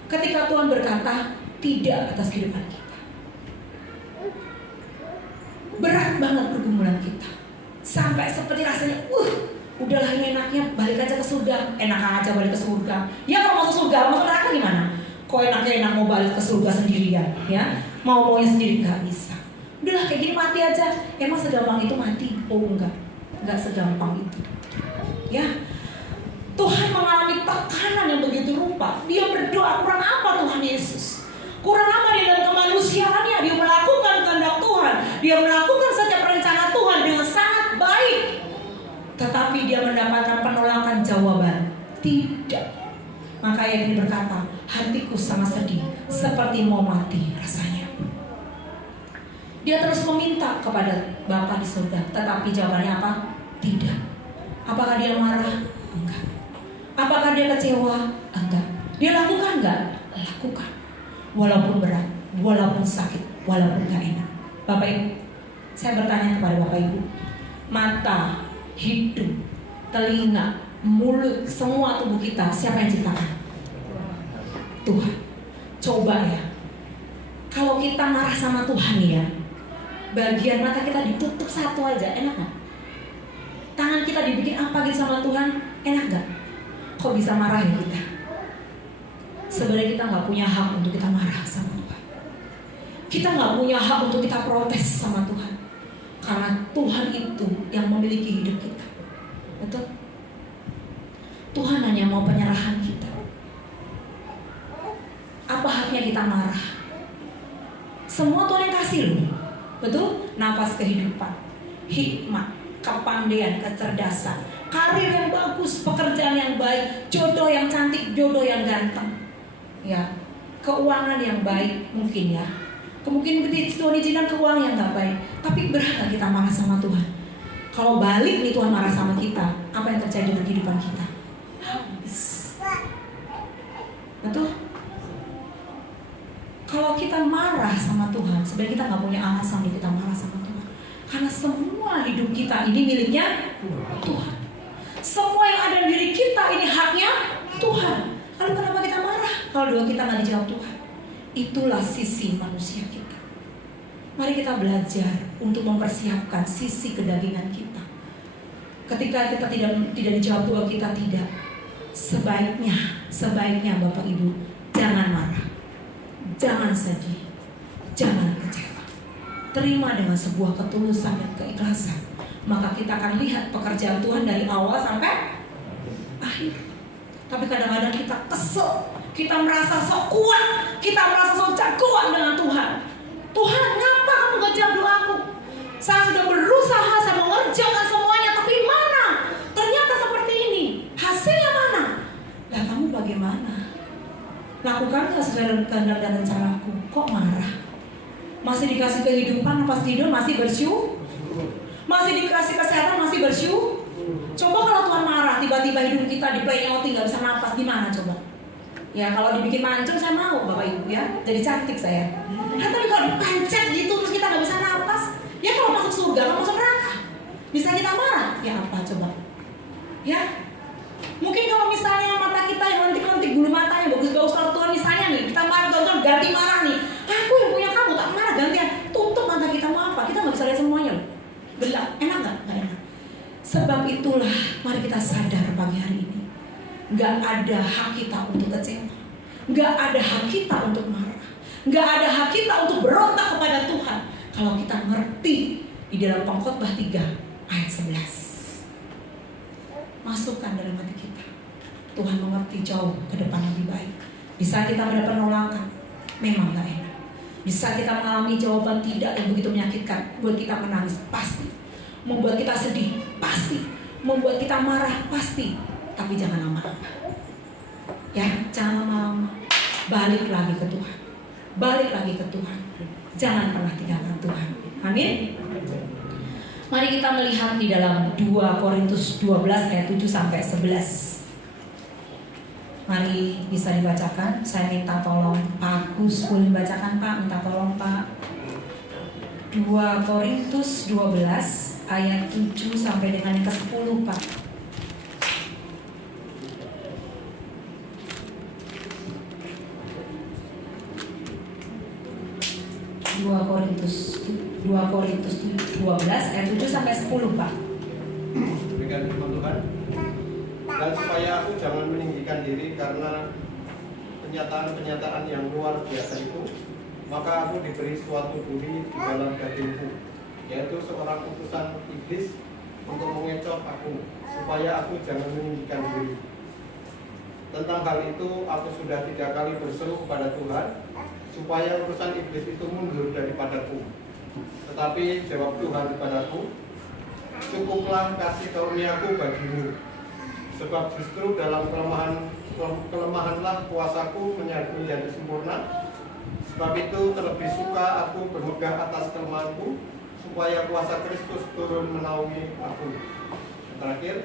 ketika Tuhan berkata tidak atas kehidupan kita. Berat banget pergumulan kita, sampai seperti rasanya udahlah ini enaknya balik aja ke surga. Enak aja balik ke surga. Ya kalau masuk surga, mau ke neraka gimana? Kok enak mau balik ke surga sendirian, ya? Maunya sendiri gak bisa. Udahlah kayak gini mati aja. Emang segampang itu mati? Oh enggak segampang itu. Ya, Tuhan mengalami tekanan yang begitu rupa. Dia berdoa, kurang apa Tuhan Yesus? Kurang apa di dalam kemanusiaannya? Dia melakukan kehendak Tuhan. Dia melakukan setiap rencana Tuhan dengan sangat baik. Tetapi dia mendapatkan penolakan jawaban. seperti mau mati rasanya. Dia terus meminta kepada Bapa di surga, tetapi jawabannya apa? Tidak. Apakah dia marah? Enggak. Apakah dia kecewa? Enggak. Dia lakukan enggak? Lakukan. Walaupun berat, walaupun sakit, walaupun gak enak. Bapak Ibu, saya bertanya kepada Bapak Ibu, mata, hidung, telinga, mulut, semua tubuh kita, siapa yang ciptakan? Tuhan. Coba ya, kalau kita marah sama Tuhan ya, bagian mata kita ditutup satu aja, enak gak? Tangan kita dibikin apa gitu sama Tuhan, enak gak? Kok bisa marahin kita? Sebenarnya kita gak punya hak untuk kita marah sama Tuhan. Kita gak punya hak untuk kita protes sama Tuhan, karena Tuhan itu yang memiliki hidup kita. Betul? Tuhan hanya mau penyerahan kita. Apa haknya kita marah? Semua Tuhan yang kasih loh. Betul? Nafas kehidupan, hikmat, kepandaian, kecerdasan, karir yang bagus, pekerjaan yang baik, jodoh yang cantik, jodoh yang ganteng, ya, keuangan yang baik mungkin ya. Kemungkinan Tuhan izinkan keuangan yang gak baik, tapi berat gak kita marah sama Tuhan? Kalau balik nih Tuhan marah sama kita, apa yang terjadi dengan kehidupan kita? Habis. Betul? Kalau kita marah sama Tuhan, sebenarnya kita gak punya alasan untuk kita marah sama Tuhan, karena semua hidup kita ini miliknya Tuhan. Semua yang ada di diri kita ini haknya Tuhan. Lalu kenapa kita marah kalau doa kita gak dijawab Tuhan? Itulah sisi manusia kita. Mari kita belajar untuk mempersiapkan sisi kedagingan kita. Ketika kita tidak dijawab doa kita, tidak. Sebaiknya Bapak Ibu, jangan marah, jangan sedih, jangan kecewa. Terima dengan sebuah ketulusan dan keikhlasan. Maka kita akan lihat pekerjaan Tuhan dari awal sampai akhir. Tapi kadang-kadang kita kesel, kita merasa sok kuat, kita merasa sok jagoan dengan Tuhan. Tuhan, ngapa kamu gak jawab doaku? Saya sudah berusaha, saya mengerjakan semuanya, tapi mana? Ternyata seperti ini. Hasilnya mana? Lah kamu bagaimana? Lakukan gak sesuai kehendak dan rencanaku? Kok marah? Masih dikasih kehidupan, pas tidur masih bersyukur? Masih dikasih kesehatan, masih bersyukur? Coba kalau Tuhan marah, tiba-tiba hidup kita di play-outing, gak bisa nafas, gimana coba? Ya kalau dibikin mancung saya mau Bapak Ibu ya, jadi cantik saya. Nah tapi kalau dipancet gitu terus kita gak bisa nafas, ya kalau masuk surga, kalau masuk neraka, bisa kita marah? Ya apa coba? Ya, mungkin kalau misalnya mata kita yang lentik-lentik, bulu matanya bagus-bagus, kalau Tuhan misalnya nih, kita marah, Tuhan ganti marah nih, aku yang punya kamu, tak marah gantian, tutup mata kita mau apa? Kita gak bisa lihat semuanya loh. Gelap, enak gak? Gak enak. Sebab itulah mari kita sadar pagi hari ini, gak ada hak kita untuk kecewa, gak ada hak kita untuk marah, gak ada hak kita untuk berontak kepada Tuhan. Kalau kita ngerti di dalam Pengkhotbah 3 ayat 11, masukkan dalam hati kita, Tuhan mengerti jauh ke depan lebih baik. Bisa kita mendapat penolakan, memang gak enak. Bisa kita mengalami jawaban tidak yang begitu menyakitkan, buat kita menangis, pasti. Membuat kita sedih, pasti. Membuat kita marah, pasti. Tapi jangan lama-lama. Ya, jangan lama-lama. Balik lagi ke Tuhan. Balik lagi ke Tuhan. Jangan pernah tinggalkan Tuhan. Amin. Mari kita melihat di dalam 2 Korintus 12 ayat 7 sampai 11. Mari bisa dibacakan. Saya minta tolong Pak Agus, boleh bacakan Pak, minta tolong Pak. 2 Korintus 12 ayat 7 sampai dengan yang ke-10 Pak. 2 Korintus 12 ayat 7 sampai 10 Pak. Demikian firman Tuhan. Dan supaya aku jangan meninggikan diri karena penyataan-penyataan yang luar biasa itu, maka aku diberi suatu duri di dalam dagingku, yaitu seorang utusan iblis untuk mengecoh aku, supaya aku jangan meninggikan diri. Tentang hal itu aku sudah 3 kali berseru kepada Tuhan, supaya utusan iblis itu mundur daripadaku. Tetapi jawab Tuhan kepadaku, cukuplah kasih karuniaku bagimu, sebab justru dalam kelemahanlah kuasaku menjadi sempurna. Sebab itu terlebih suka aku bermegah atas kelemahanku, supaya kuasa Kristus turun menaungi aku. Terakhir,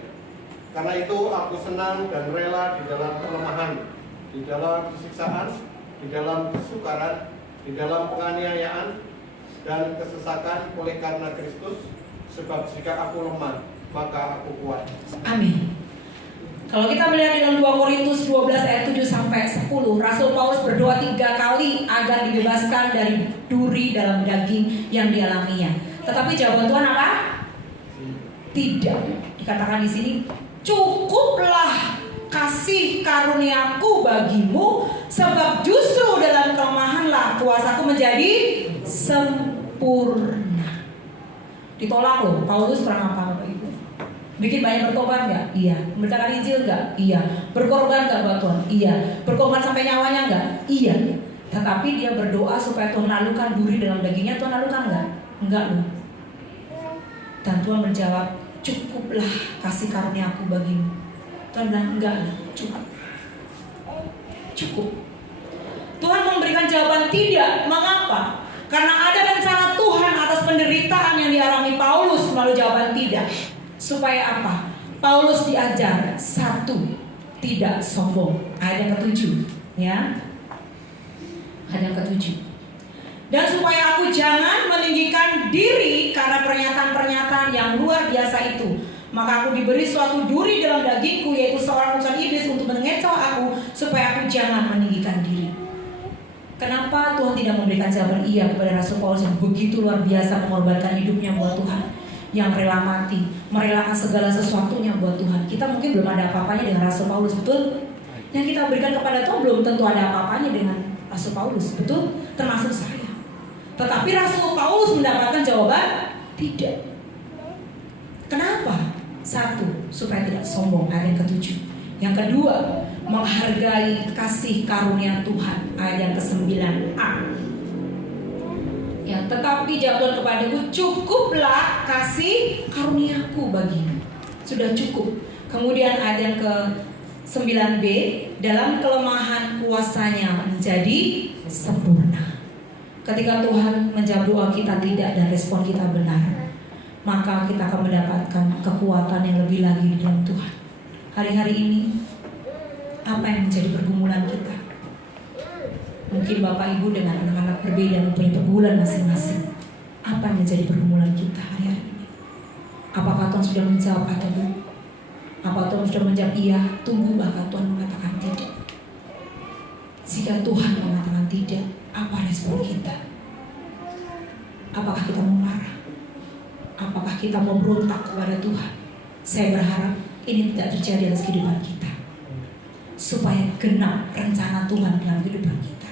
karena itu aku senang dan rela di dalam kelemahan, di dalam kesiksaan, di dalam kesukaran, di dalam penganiayaan dan kesesakan oleh karena Kristus. Sebab jika aku lemah, maka aku kuat. Amin. Kalau kita melihat dalam 2 Korintus 12 ayat 7 sampai 10, Rasul Paulus berdoa 3 kali agar dibebaskan dari duri dalam daging yang dialaminya. Tetapi jawaban Tuhan apa? Tidak. Dikatakan di sini, cukuplah kasih karuniaku bagimu, sebab justru dalam kelemahanlah kuasaku menjadi sempurna. Ditolak loh, Paulus pernah apa Bapak Ibu? Bikin banyak bertobat nggak? Iya. Memberitakan Injil nggak? Iya. Berkorban nggak buat Tuhan? Iya. Berkorban sampai nyawanya nggak? Iya. Tetapi dia berdoa supaya Tuhan lalukan duri dalam dagingnya. Tuhan lalukan nggak? Enggak loh. Dan Tuhan menjawab, cukuplah kasih karuniaku bagimu. Tuhan bilang enggak lah, cukup. Cukup. Tuhan memberikan jawaban tidak. Mengapa? Karena ada rencana Tuhan atas penderitaan yang dialami Paulus melalui jawaban tidak. Supaya apa? Paulus diajar, 1, tidak sombong. Ayat yang ke-7, ya. Ayat yang ke-7. Dan supaya aku jangan meninggikan diri karena pernyataan-pernyataan yang luar biasa itu, maka aku diberi suatu duri dalam dagingku, yaitu seorang utusan iblis untuk mengecoh aku, supaya aku jangan meninggikan diri. Kenapa Tuhan tidak memberikan jawaban iya kepada Rasul Paulus yang begitu luar biasa mengorbankan hidupnya buat Tuhan, yang rela mati, merelakan segala sesuatunya buat Tuhan? Kita mungkin belum ada apa-apanya dengan Rasul Paulus, betul? Yang kita berikan kepada Tuhan belum tentu ada apa-apanya dengan Rasul Paulus, betul? Termasuk saya. Tetapi Rasul Paulus mendapatkan jawaban tidak. Kenapa? 1, supaya tidak sombong, ayat yang ke-7. Yang kedua, menghargai kasih karunia Tuhan, ayat yang ke-9a. Ya, tetapi jawab Tuhan kepadaku, cukuplah kasih karuniaku bagimu. Sudah cukup. Kemudian ayat yang ke-9b, dalam kelemahan kuasanya menjadi sempurna. Ketika Tuhan menjawab doa kita tidak dan respon kita benar, maka kita akan mendapatkan kekuatan yang lebih lagi di dalam Tuhan. Hari-hari ini, apa yang menjadi pergumulan kita? Mungkin Bapak Ibu dengan anak-anak berbeda mempunyai pergumulan masing-masing. Apa yang menjadi pergumulan kita hari-hari ini? Apakah Tuhan sudah menjawab atau belum? Apa Tuhan sudah menjawab iya? Tunggu bahkan Tuhan mengatakan tidak. Jika Tuhan mengatakan tidak, apa respon kita? Apakah kita mau marah? Apakah kita mau berontak kepada Tuhan? Saya berharap ini tidak terjadi atas kehidupan kita, supaya genap rencana Tuhan dalam kehidupan kita.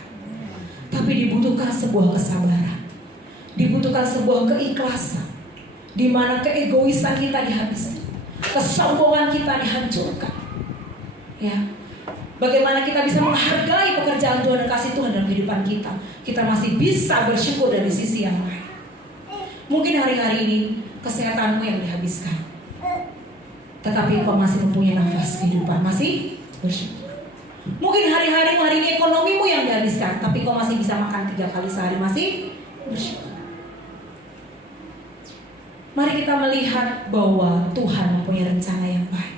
Tapi dibutuhkan sebuah kesabaran, dibutuhkan sebuah keikhlasan, di mana keegoisan kita dihabiskan, kesombongan kita dihancurkan. Ya, bagaimana kita bisa menghargai pekerjaan Tuhan dan kasih Tuhan dalam kehidupan kita? Kita masih bisa bersyukur dari sisi yang lain. Mungkin hari-hari ini kesehatanmu yang dihabiskan, tetapi engkau masih mempunyai nafas kehidupan, masih bersyukur. Mungkin hari ini ekonomimu yang dihabiskan, tapi kau masih bisa makan 3 kali sehari, masih bersyukur. Mari kita melihat bahwa Tuhan mempunyai rencana yang baik.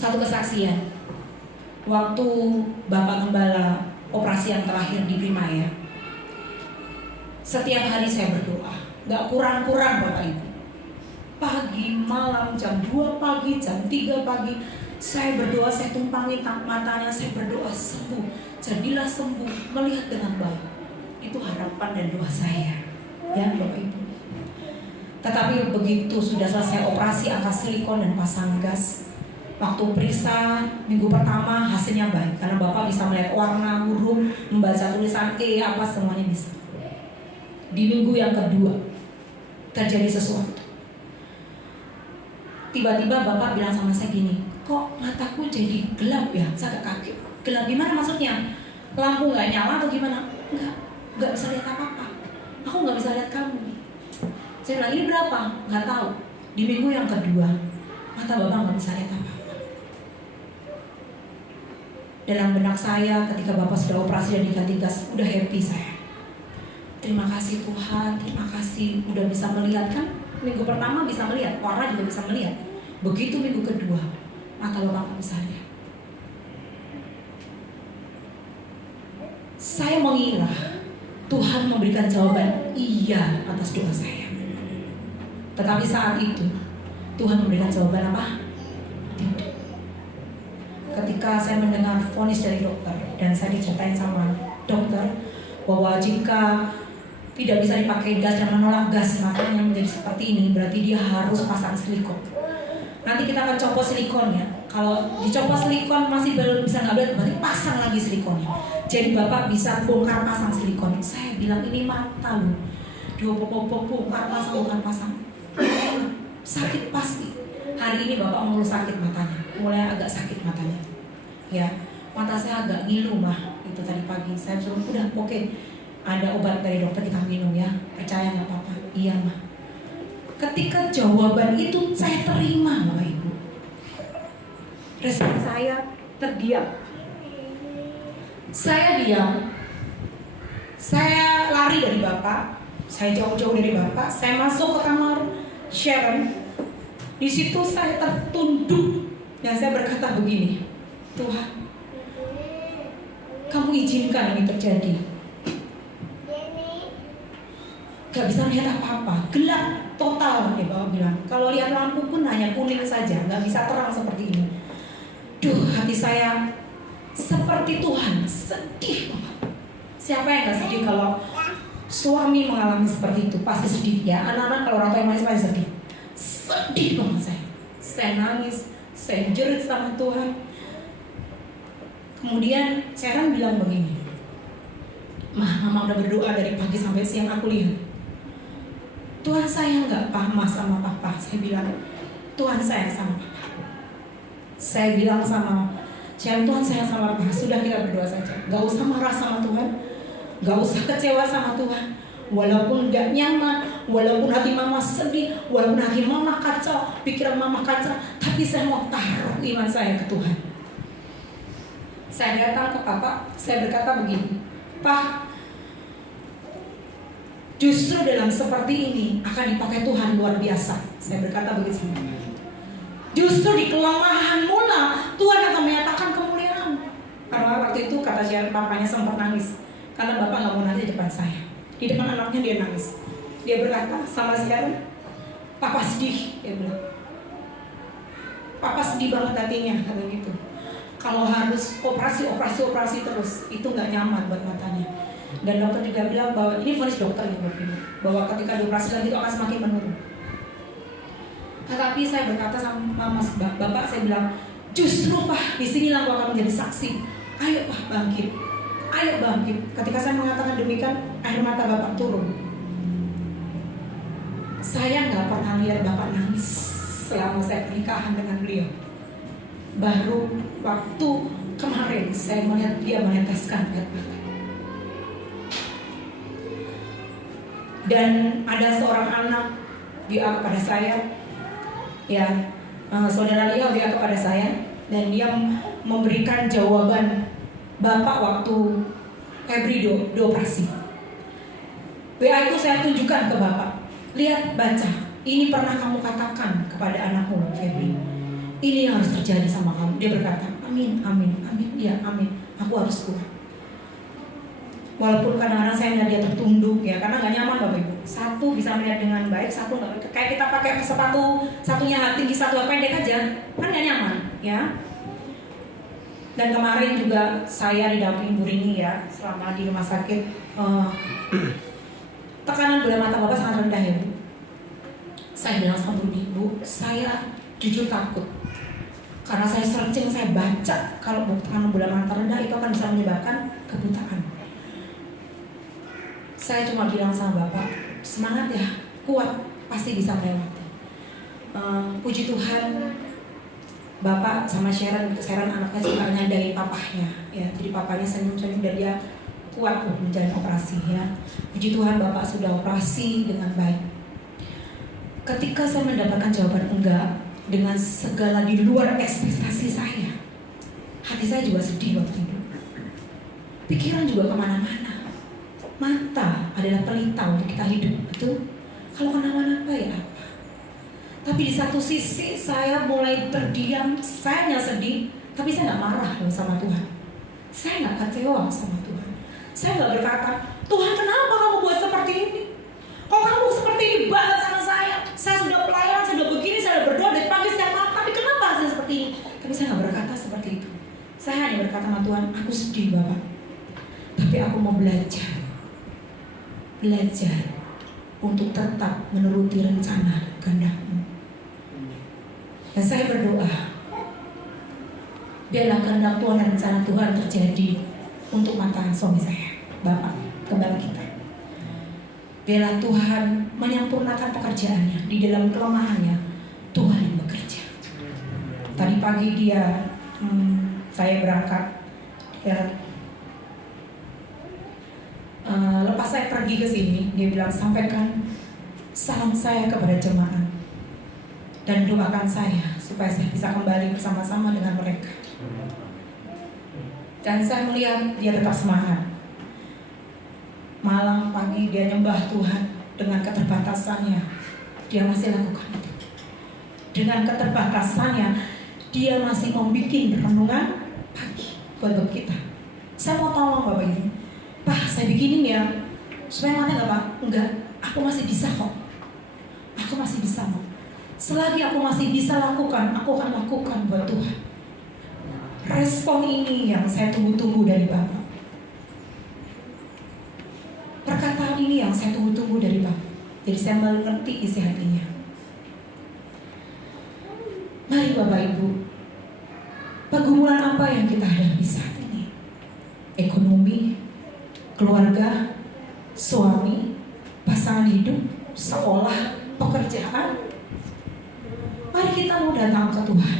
Satu kesaksian, waktu Bapak Gembala operasi yang terakhir di Primaya, setiap hari saya berdoa, gak kurang-kurang Bapak Ibu. Pagi, malam, jam 2 pagi, jam 3 pagi, saya berdoa, saya tumpangi matanya, saya berdoa sembuh, jadilah sembuh, melihat dengan baik. Itu harapan dan doa saya, ya Bapak Ibu. Tetapi begitu sudah selesai operasi angkat silikon dan pasang gas, waktu periksa minggu pertama hasilnya baik, karena Bapak bisa melihat warna, huruf, membaca tulisan E, apa semuanya bisa. Di minggu yang kedua terjadi sesuatu. Tiba-tiba Bapak bilang sama saya gini, kok mataku jadi gelap ya? Saya agak kaget. Gelap gimana maksudnya? Lampu nggak nyala atau gimana? Nggak bisa lihat apa-apa. Aku nggak bisa lihat kamu. Saya bilang, ini berapa? Nggak tahu. Di minggu yang kedua, mata Bapak nggak bisa lihat apa-apa. Dalam benak saya ketika Bapak sudah operasi dan diganti gas, udah happy saya. Terima kasih Tuhan, terima kasih udah bisa melihat kan. Minggu pertama bisa melihat, warna juga bisa melihat. Begitu minggu kedua, mata Bapak bisa lihat. Saya mengira Tuhan memberikan jawaban iya atas doa saya. Tetapi saat itu Tuhan memberikan jawaban apa? Tidak. Ketika saya mendengar vonis dari dokter dan saya diceritain sama dokter bahwa jika tidak bisa dipakai gas dan menolak gas makanya menjadi seperti ini, berarti dia harus pasang silikon. Nanti kita akan copot silikonnya. Kalau dicopot silikon masih belum bisa nggak berat, berarti pasang lagi silikonnya. Jadi Bapak bisa bongkar pasang silikon. Saya bilang ini mata loh, bongkar pasang bukan pasang. Sakit pasti. Hari ini Bapak mulai sakit matanya, mulai agak sakit matanya. Ya, mata saya agak ngilu mah. Itu tadi pagi saya suruh udah oke. Ada obat dari dokter kita minum ya. Percaya nggak apa-apa? Iya mah. Ketika jawaban itu saya terima Bapak Ibu, respon saya terdiam. Saya diam. Saya lari dari Bapak. Saya jauh-jauh dari Bapak. Saya masuk ke kamar Sharon. Di situ saya tertunduk dan saya berkata begini, Tuhan, kamu izinkan ini terjadi. Gak bisa lihat apa-apa, gelap total ya Bapak bilang. Kalau lihat lampu pun hanya kuning saja, gak bisa terang seperti ini. Duh, hati saya seperti Tuhan, sedih Bapak. Siapa yang gak sedih kalau suami mengalami seperti itu? Pasti sedih ya. Anak-anak kalau orang tua yang manis pasti sedih. Sedih banget saya nangis, saya jerit sama Tuhan. Kemudian Sharon bilang begini, Mama udah berdoa dari pagi sampai siang, aku lihat Tuhan sayang gak Mama sama Papa? Saya bilang, Tuhan sayang sama Papa. Saya bilang sama Sharon, Tuhan sayang sama Papa. Sudah kita berdoa saja, gak usah marah sama Tuhan, gak usah kecewa sama Tuhan. Walaupun gak nyaman, walaupun hati Mama sedih, walaupun hati Mama kacau, pikiran Mama kacau, tapi saya mau taruh iman saya ke Tuhan. Saya datang ke Papa, saya berkata begini, Pak, justru dalam seperti ini akan dipakai Tuhan luar biasa. Saya berkata begitu. Justru di kelemahan mula Tuhan akan menyatakan kemuliaan. Karena waktu itu kata Sharon, papanya sempat nangis karena Bapak gak mau nangis di depan saya. Di depan anaknya dia nangis. Dia berkata sama Sharon, Papa sedih. Dia bilang, Papa sedih banget hatinya, kata gitu. Kalau harus operasi terus, itu nggak nyaman buat matanya. Dan dokter juga bilang bahwa ini vonis dokter yang berbilang bahwa ketika dioperasi lagi itu akan semakin menurun. Tetapi saya berkata sama Bapak, saya bilang, justru Pak, disinilah aku akan menjadi saksi. Ayo Pak, bangkit. Ayo bangkit. Ketika saya mengatakan demikian, air mata Bapak turun. Saya nggak pernah lihat Bapak nangis selama saya pernikahan dengan beliau. Baru waktu kemarin saya melihat dia meneteskan air mata. Dan ada seorang anak dia kepada saya, ya saudara Lia dia kepada saya, dan dia memberikan jawaban Bapak waktu Febri dioperasi. WA itu saya tunjukkan ke Bapak. Lihat, baca. Ini pernah kamu katakan kepada anakmu, Febri. Ini yang harus terjadi sama kamu. Dia berkata, amin, amin, amin. Ya, amin. Aku harus kuat. Walaupun kadang-kadang saya melihat dia tertunduk ya, karena gak nyaman Bapak Ibu. Satu bisa melihat dengan baik, satu gak baik. Kayak kita pakai sepatu, satunya tinggi, satu pendek aja, kan gak nyaman ya. Dan kemarin juga saya didampingi Bu Rini ya, selama di rumah sakit. Tekanan gula mata Bapak sangat rendah ya Bu. Saya bilang sama Bu Rini, Bu, saya jujur takut. Karena saya searching, saya baca kalau tekanan gula mata rendah itu akan bisa menyebabkan kebutaan. Saya cuma bilang sama Bapak, semangat ya, kuat, pasti bisa melewati. Puji Tuhan, Bapak sama Sharon anaknya juga nyadain papahnya ya. Jadi papanya senyum-senyum dan dia kuat menjalani operasi ya. Puji Tuhan Bapak sudah operasi dengan baik. Ketika saya mendapatkan jawaban enggak dengan segala di luar ekspektasi saya, Hati saya juga sedih waktu itu. Pikiran juga kemana-mana. Mata adalah pelita untuk kita hidup, betul? Kalau kenapa-napa ya apa? Tapi di satu sisi saya mulai terdiam, saya hanya sedih, tapi saya nggak marah loh sama Tuhan. Saya nggak kecewa sama Tuhan. Saya nggak berkata, Tuhan kenapa kamu buat seperti ini? Kok kamu seperti ini banget sama saya? Saya sudah pelayanan, saya sudah begini, saya sudah berdoa dari pagi setiap malam, tapi kenapa saya seperti ini? Tapi saya nggak berkata seperti itu. Saya hanya berkata sama Tuhan, aku sedih Bapak, tapi aku mau belajar untuk tetap menuruti rencana kehendak-Mu. Dan saya berdoa, biarlah kehendak Tuhan dan rencana Tuhan terjadi untuk mata suami saya, Bapak, kembali kita. Biarlah Tuhan menyempurnakan pekerjaannya di dalam kelemahannya. Tuhan yang bekerja. Tadi pagi saya berangkat. Lepas saya pergi ke sini, dia bilang sampaikan salam saya kepada jemaat dan doakan saya supaya saya bisa kembali bersama-sama dengan mereka. Dan saya melihat dia tetap semangat. Malam pagi dia nyembah Tuhan dengan keterbatasannya. Dia masih lakukan itu. Dengan keterbatasannya, dia masih membuat renungan pagi buat kita. Saya mau tolong Bapak Ibu. Pak, saya bikinin ya. Supaya mana enggak Pak? Enggak, aku masih bisa kok. Aku masih bisa kok. Selagi aku masih bisa lakukan, aku akan lakukan buat Tuhan. Respon ini yang saya tunggu-tunggu dari Bapak. Perkataan ini yang saya tunggu-tunggu dari Bapak. Jadi saya mengerti isi hatinya. Mari Bapak Ibu, pergumulan apa yang kita hadapi saat ini? Ekonomi, keluarga, suami, pasangan hidup, sekolah, pekerjaan. Mari kita mau datang ke Tuhan.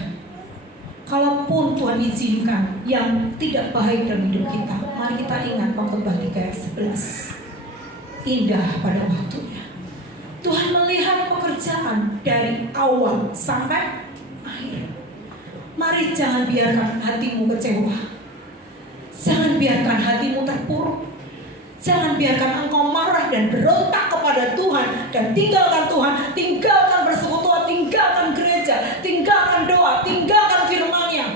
Kalaupun Tuhan izinkan yang tidak baik dalam hidup kita, mari kita ingat Pengkhotbah 3 ayat 11. Indah pada waktunya. Tuhan melihat pekerjaan dari awal sampai akhir. Mari jangan biarkan hatimu kecewa. Jangan biarkan hatimu terpuruk. Jangan biarkan engkau marah dan berontak kepada Tuhan dan tinggalkan Tuhan, tinggalkan persekutuan, tinggalkan gereja, tinggalkan doa, tinggalkan firman-Nya,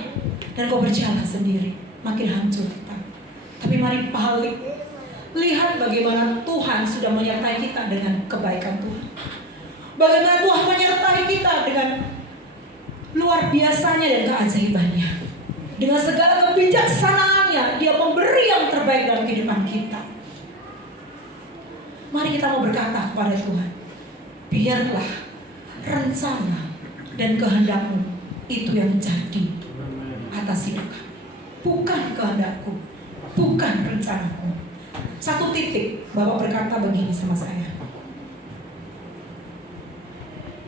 dan kau berjalan sendiri, makin hancur kita. Tapi mari balik, lihat bagaimana Tuhan sudah menyertai kita dengan kebaikan Tuhan. Bagaimana Tuhan menyertai kita dengan luar biasanya dan keajaibannya. Dengan segala kebijaksanaannya, Dia memberi yang terbaik dalam kehidupan kita. Mari kita mau berkata kepada Tuhan, biarlah rencana dan kehendak-Mu itu yang jadi atas hidup kami. Bukan kehendak-Ku, bukan rencana-Ku. Satu titik, Bapak berkata begini sama saya.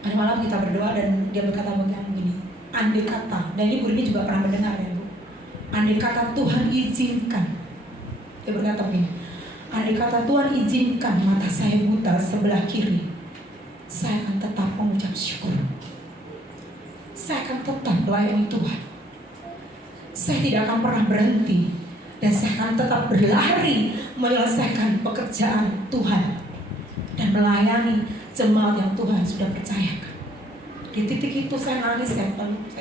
Hari malam kita berdoa dan dia berkata begini, andai kata, dan ini Bu Rini juga pernah mendengar ya Bu, andai kata Tuhan izinkan, dia berkata begini, andai kata Tuhan izinkan mata saya buta sebelah kiri, saya akan tetap mengucap syukur. Saya akan tetap melayani Tuhan. Saya tidak akan pernah berhenti. Dan saya akan tetap berlari menyelesaikan pekerjaan Tuhan dan melayani jemaat yang Tuhan sudah percayakan. Di titik itu saya nangis, saya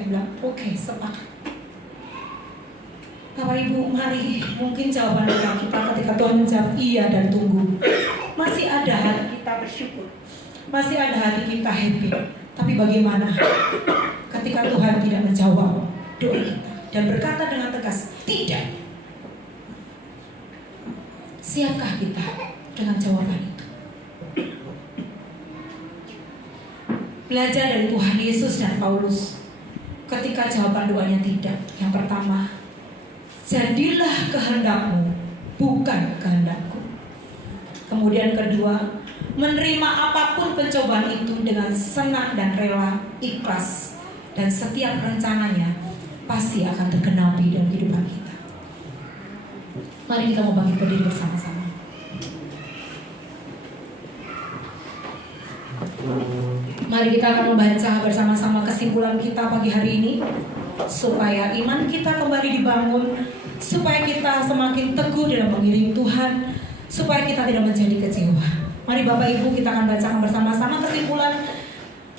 bilang, oke, sepakat. Bapak Ibu, mari mungkin jawaban doa kita ketika Tuhan menjawab iya dan tunggu. Masih ada hati kita bersyukur, masih ada hati kita happy. Tapi bagaimana ketika Tuhan tidak menjawab doa kita dan berkata dengan tegas, tidak. Siapkah kita dengan jawaban itu? Belajar dari Tuhan Yesus dan Paulus ketika jawaban doanya tidak. Yang pertama, jadilah kehendak-Mu, bukan kehendak-Ku. Kemudian kedua, menerima apapun pencobaan itu dengan senang dan rela, ikhlas, dan setiap rencananya pasti akan tergenapi dalam kehidupan kita. Mari kita mau bangkit berdiri bersama-sama. Mari kita akan membaca bersama-sama kesimpulan kita pagi hari ini. supaya iman kita kembali dibangun, supaya kita semakin teguh dalam mengiring Tuhan, supaya kita tidak menjadi kecewa. Mari Bapak Ibu, kita akan bacakan bersama-sama kesimpulan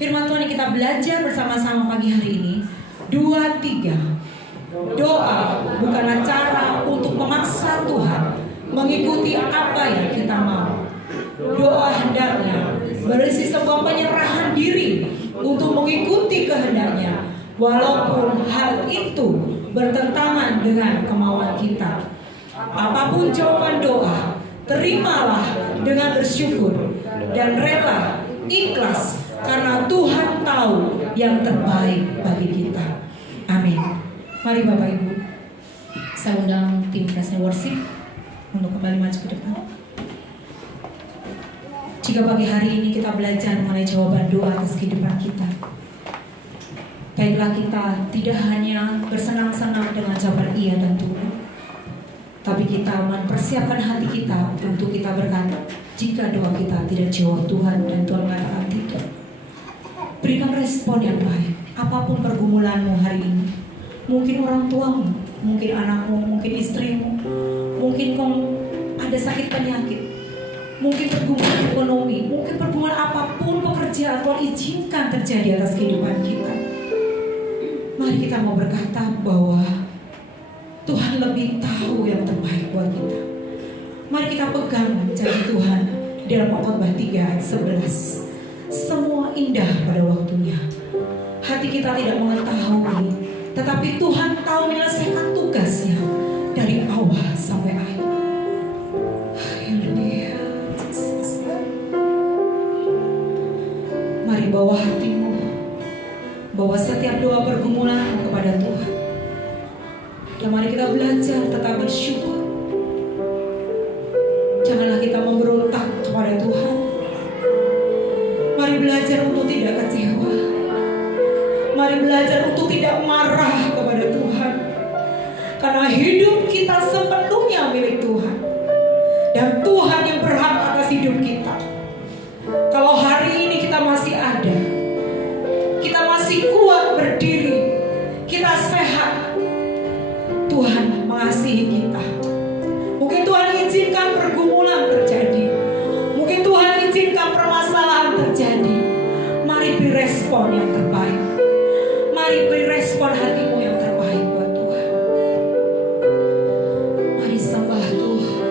firman Tuhan yang kita belajar bersama-sama pagi hari ini. 2, 3. Doa bukanlah cara untuk memaksa Tuhan mengikuti apa yang kita mau. Doa hendaknya berisi sebuah penyerahan diri untuk mengikuti kehendaknya, walaupun hal itu bertentangan dengan kemauan kita. Apapun jawaban doa, terimalah dengan bersyukur dan rela, ikhlas, karena Tuhan tahu yang terbaik bagi kita. Amin. Mari Bapak Ibu, saya undang tim Presiden Worship untuk kembali maju ke depan. Jika pagi hari ini kita belajar mengenai jawaban doa atas kehidupan kita, baiklah kita tidak hanya bersenang-senang dengan jawaban iya dan Tuhan, tapi kita mempersiapkan hati kita untuk kita berkata, jika doa kita tidak jawab Tuhan dan Tuhan mengatakan tidak, berikan respon yang baik. Apapun pergumulanmu hari ini, mungkin orang tuamu, mungkin anakmu, mungkin istrimu, mungkin kamu ada sakit penyakit, mungkin pergumulan ekonomi, mungkin pergumulan apapun pekerjaan Tuhan izinkan terjadi atas kehidupan kita. Mari kita mau berkata bahwa Tuhan lebih tahu yang terbaik buat kita. Mari kita pegang janji Tuhan dalam Khotbah 3 ayat 11. Semua indah pada waktunya. Hati kita tidak mengetahui, tetapi Tuhan tahu menyelesaikan tugasnya dari awal sampai akhir. Haleluya. Mari bawa hatimu, bawa setiap doa pergumulanmu kepada Tuhan. Dan mari kita belajar tetap bersyukur. Janganlah kita memberontak kepada Tuhan. Mari belajar untuk tidak kecewa. Mari belajar untuk tidak marah kepada Tuhan. Karena hidup kita sepenuhnya milik Tuhan. Dan Tuhan yang berhak atas hidup kita. Kalau hari ini kita masih ada, kita masih kuat berdiri, kita sehat, Tuhan mengasihi kita. Mungkin Tuhan izinkan pergumulan terjadi, mungkin Tuhan izinkan permasalahan terjadi. Mari beri respon yang terbaik. Mari beri respon hatimu yang terbaik buat Tuhan. Mari sembah Tuhan.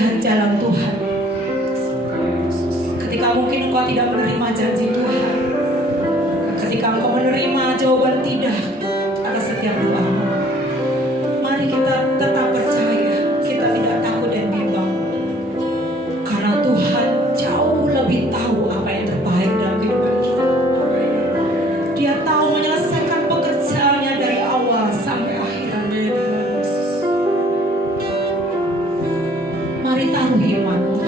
melihat jalan Tuhan. Ketika mungkin engkau tidak menerima janji Tuhan, ketika engkau menerima jawaban tidak atas setiap doamu, mari kita tetap percaya, kita tidak takut dan bimbang, karena Tuhan jauh lebih tahu apa yang terbaik dalam kehidupan kita. Dia tahu menyelesaikan pekerjaannya dari awal sampai akhir. Mari taruh imanmu,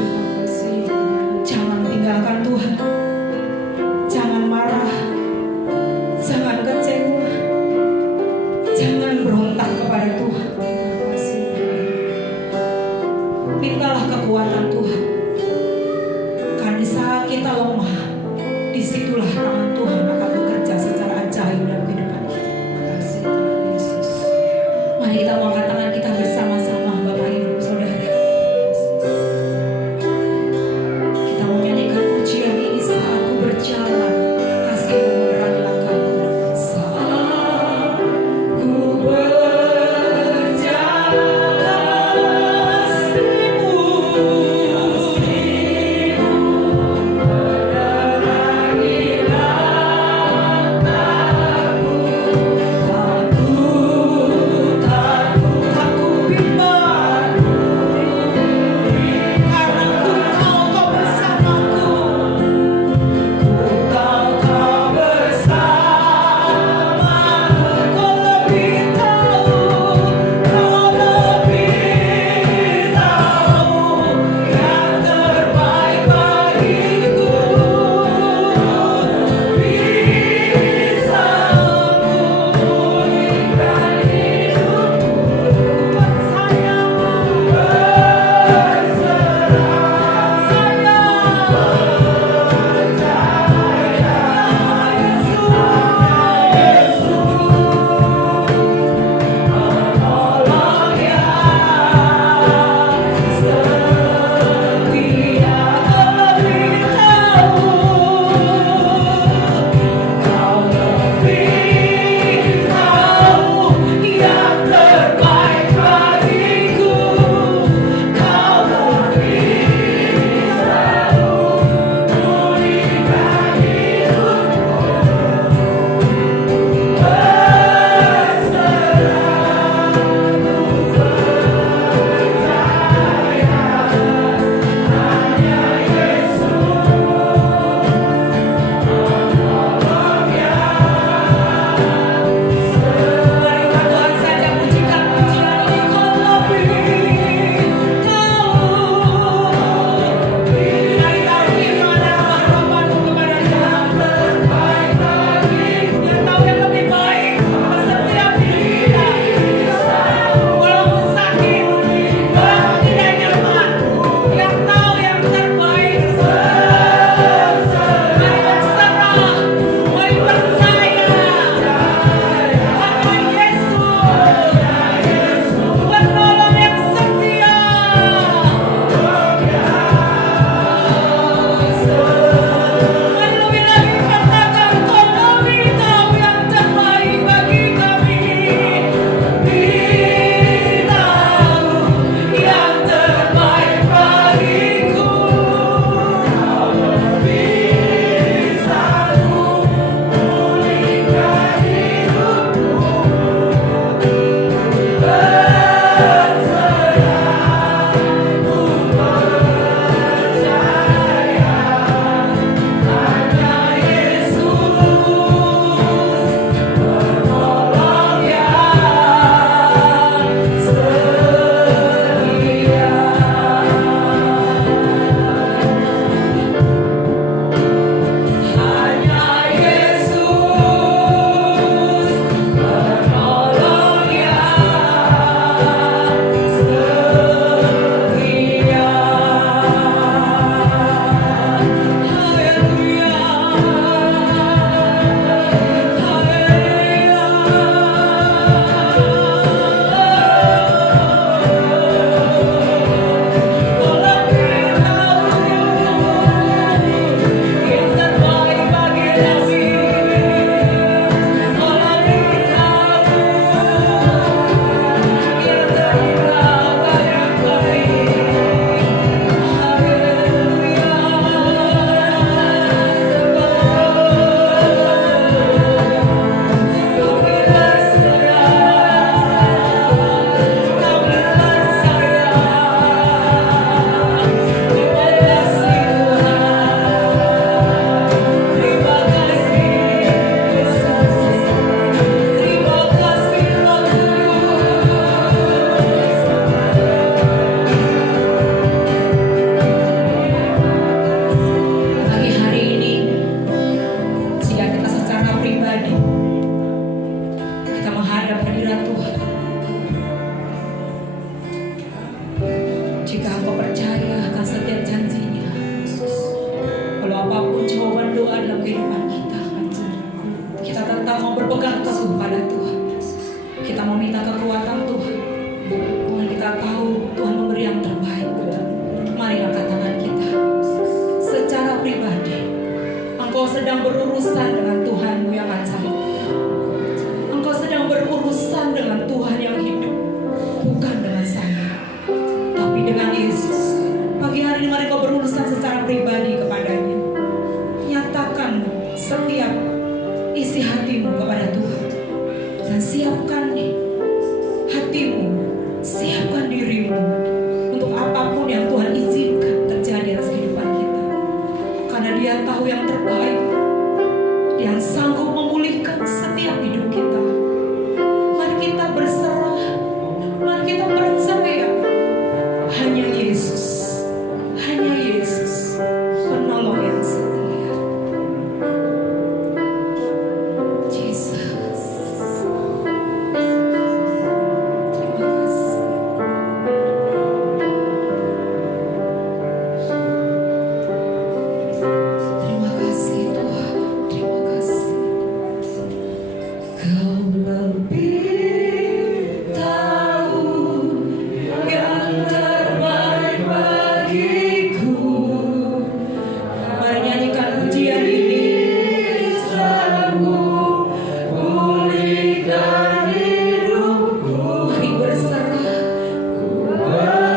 jangan tinggalkan Tuhan, jangan marah, jangan kecewa, jangan berontak kepada Tuhan. Mintalah kekuatan Tuhan, karena di saat kita lemah, disitulah tangan Tuhan akan bekerja secara ajaib dalam kehidupan kita. Mari kita angkat tangan kita bersama-sama, Bapak Ibu Saudara. Kita mau nyanyikan pujian ini, saat aku berjalan, kasih-Mu menerangi langkahku. Saat ku berjalan, kasih-Mu menerangi langkahku. Takut sedang berurusan dengan Tuhanmu yang ajaib. Engkau sedang berurusan dengan Tuhan yang hidup, bukan dengan saya, tapi dengan Yesus. Pagi hari ini mari kau berurusan secara pribadi kepadanya. Nyatakan setiap isi hatimu kepada Tuhan, dan siapkan hatimu, siapkan dirimu untuk apapun yang Tuhan izinkan terjadi atas kehidupan kita. Karena Dia tahu yang terbaik, yang sanggup memulihkan setiap hidup kita. Mari kita berserah, mari kita percaya hanya Yesus, hanya Yesus penolong yang setia. Jesus, terima kasih. Terima kasih Tuhan, terima kasih. Kau lebih tahu yang terbaik bagiku. Mari nyanyikan pujian ini. Selalu pulihkan hidupku. Mari berserah. Mari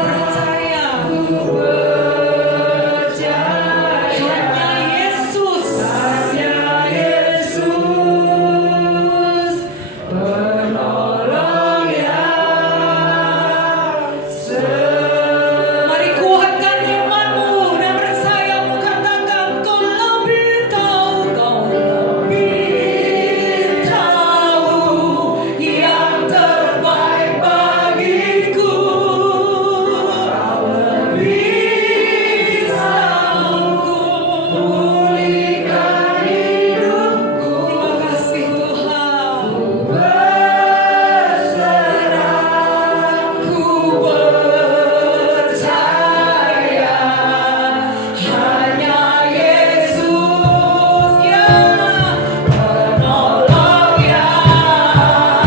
percaya. Hanya Yesus. Hanya Yesus penolong yang setia. Mari kuatkan imanmu dan percaya, katakan kau lebih tahu, kau lebih tahu yang terbaik bagiku. Kau lebih sanggup pulihkan hidupku. Terima kasih Tuhan. Ku percaya hanya Yesus ya penolong yang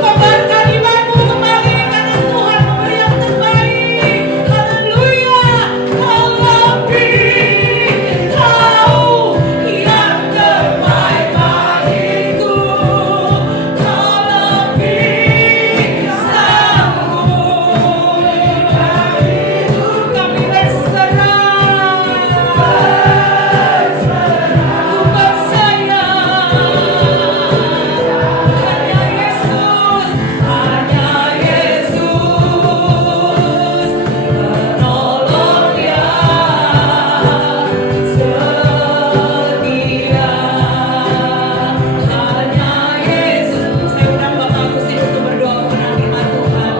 kobarkan imanmu kembali karena Tuhan memberi yang terbaik. Haleluya. Kau lebih tahu yang terbaik bagiku. Kau lebih sanggup kami berserah. Ku percaya hanya Yesus, hanya Yesus penolong yang setia. Hanya Yesus. Saya undang Bapak Agustinus untuk berdoa kebenaran firman Tuhan.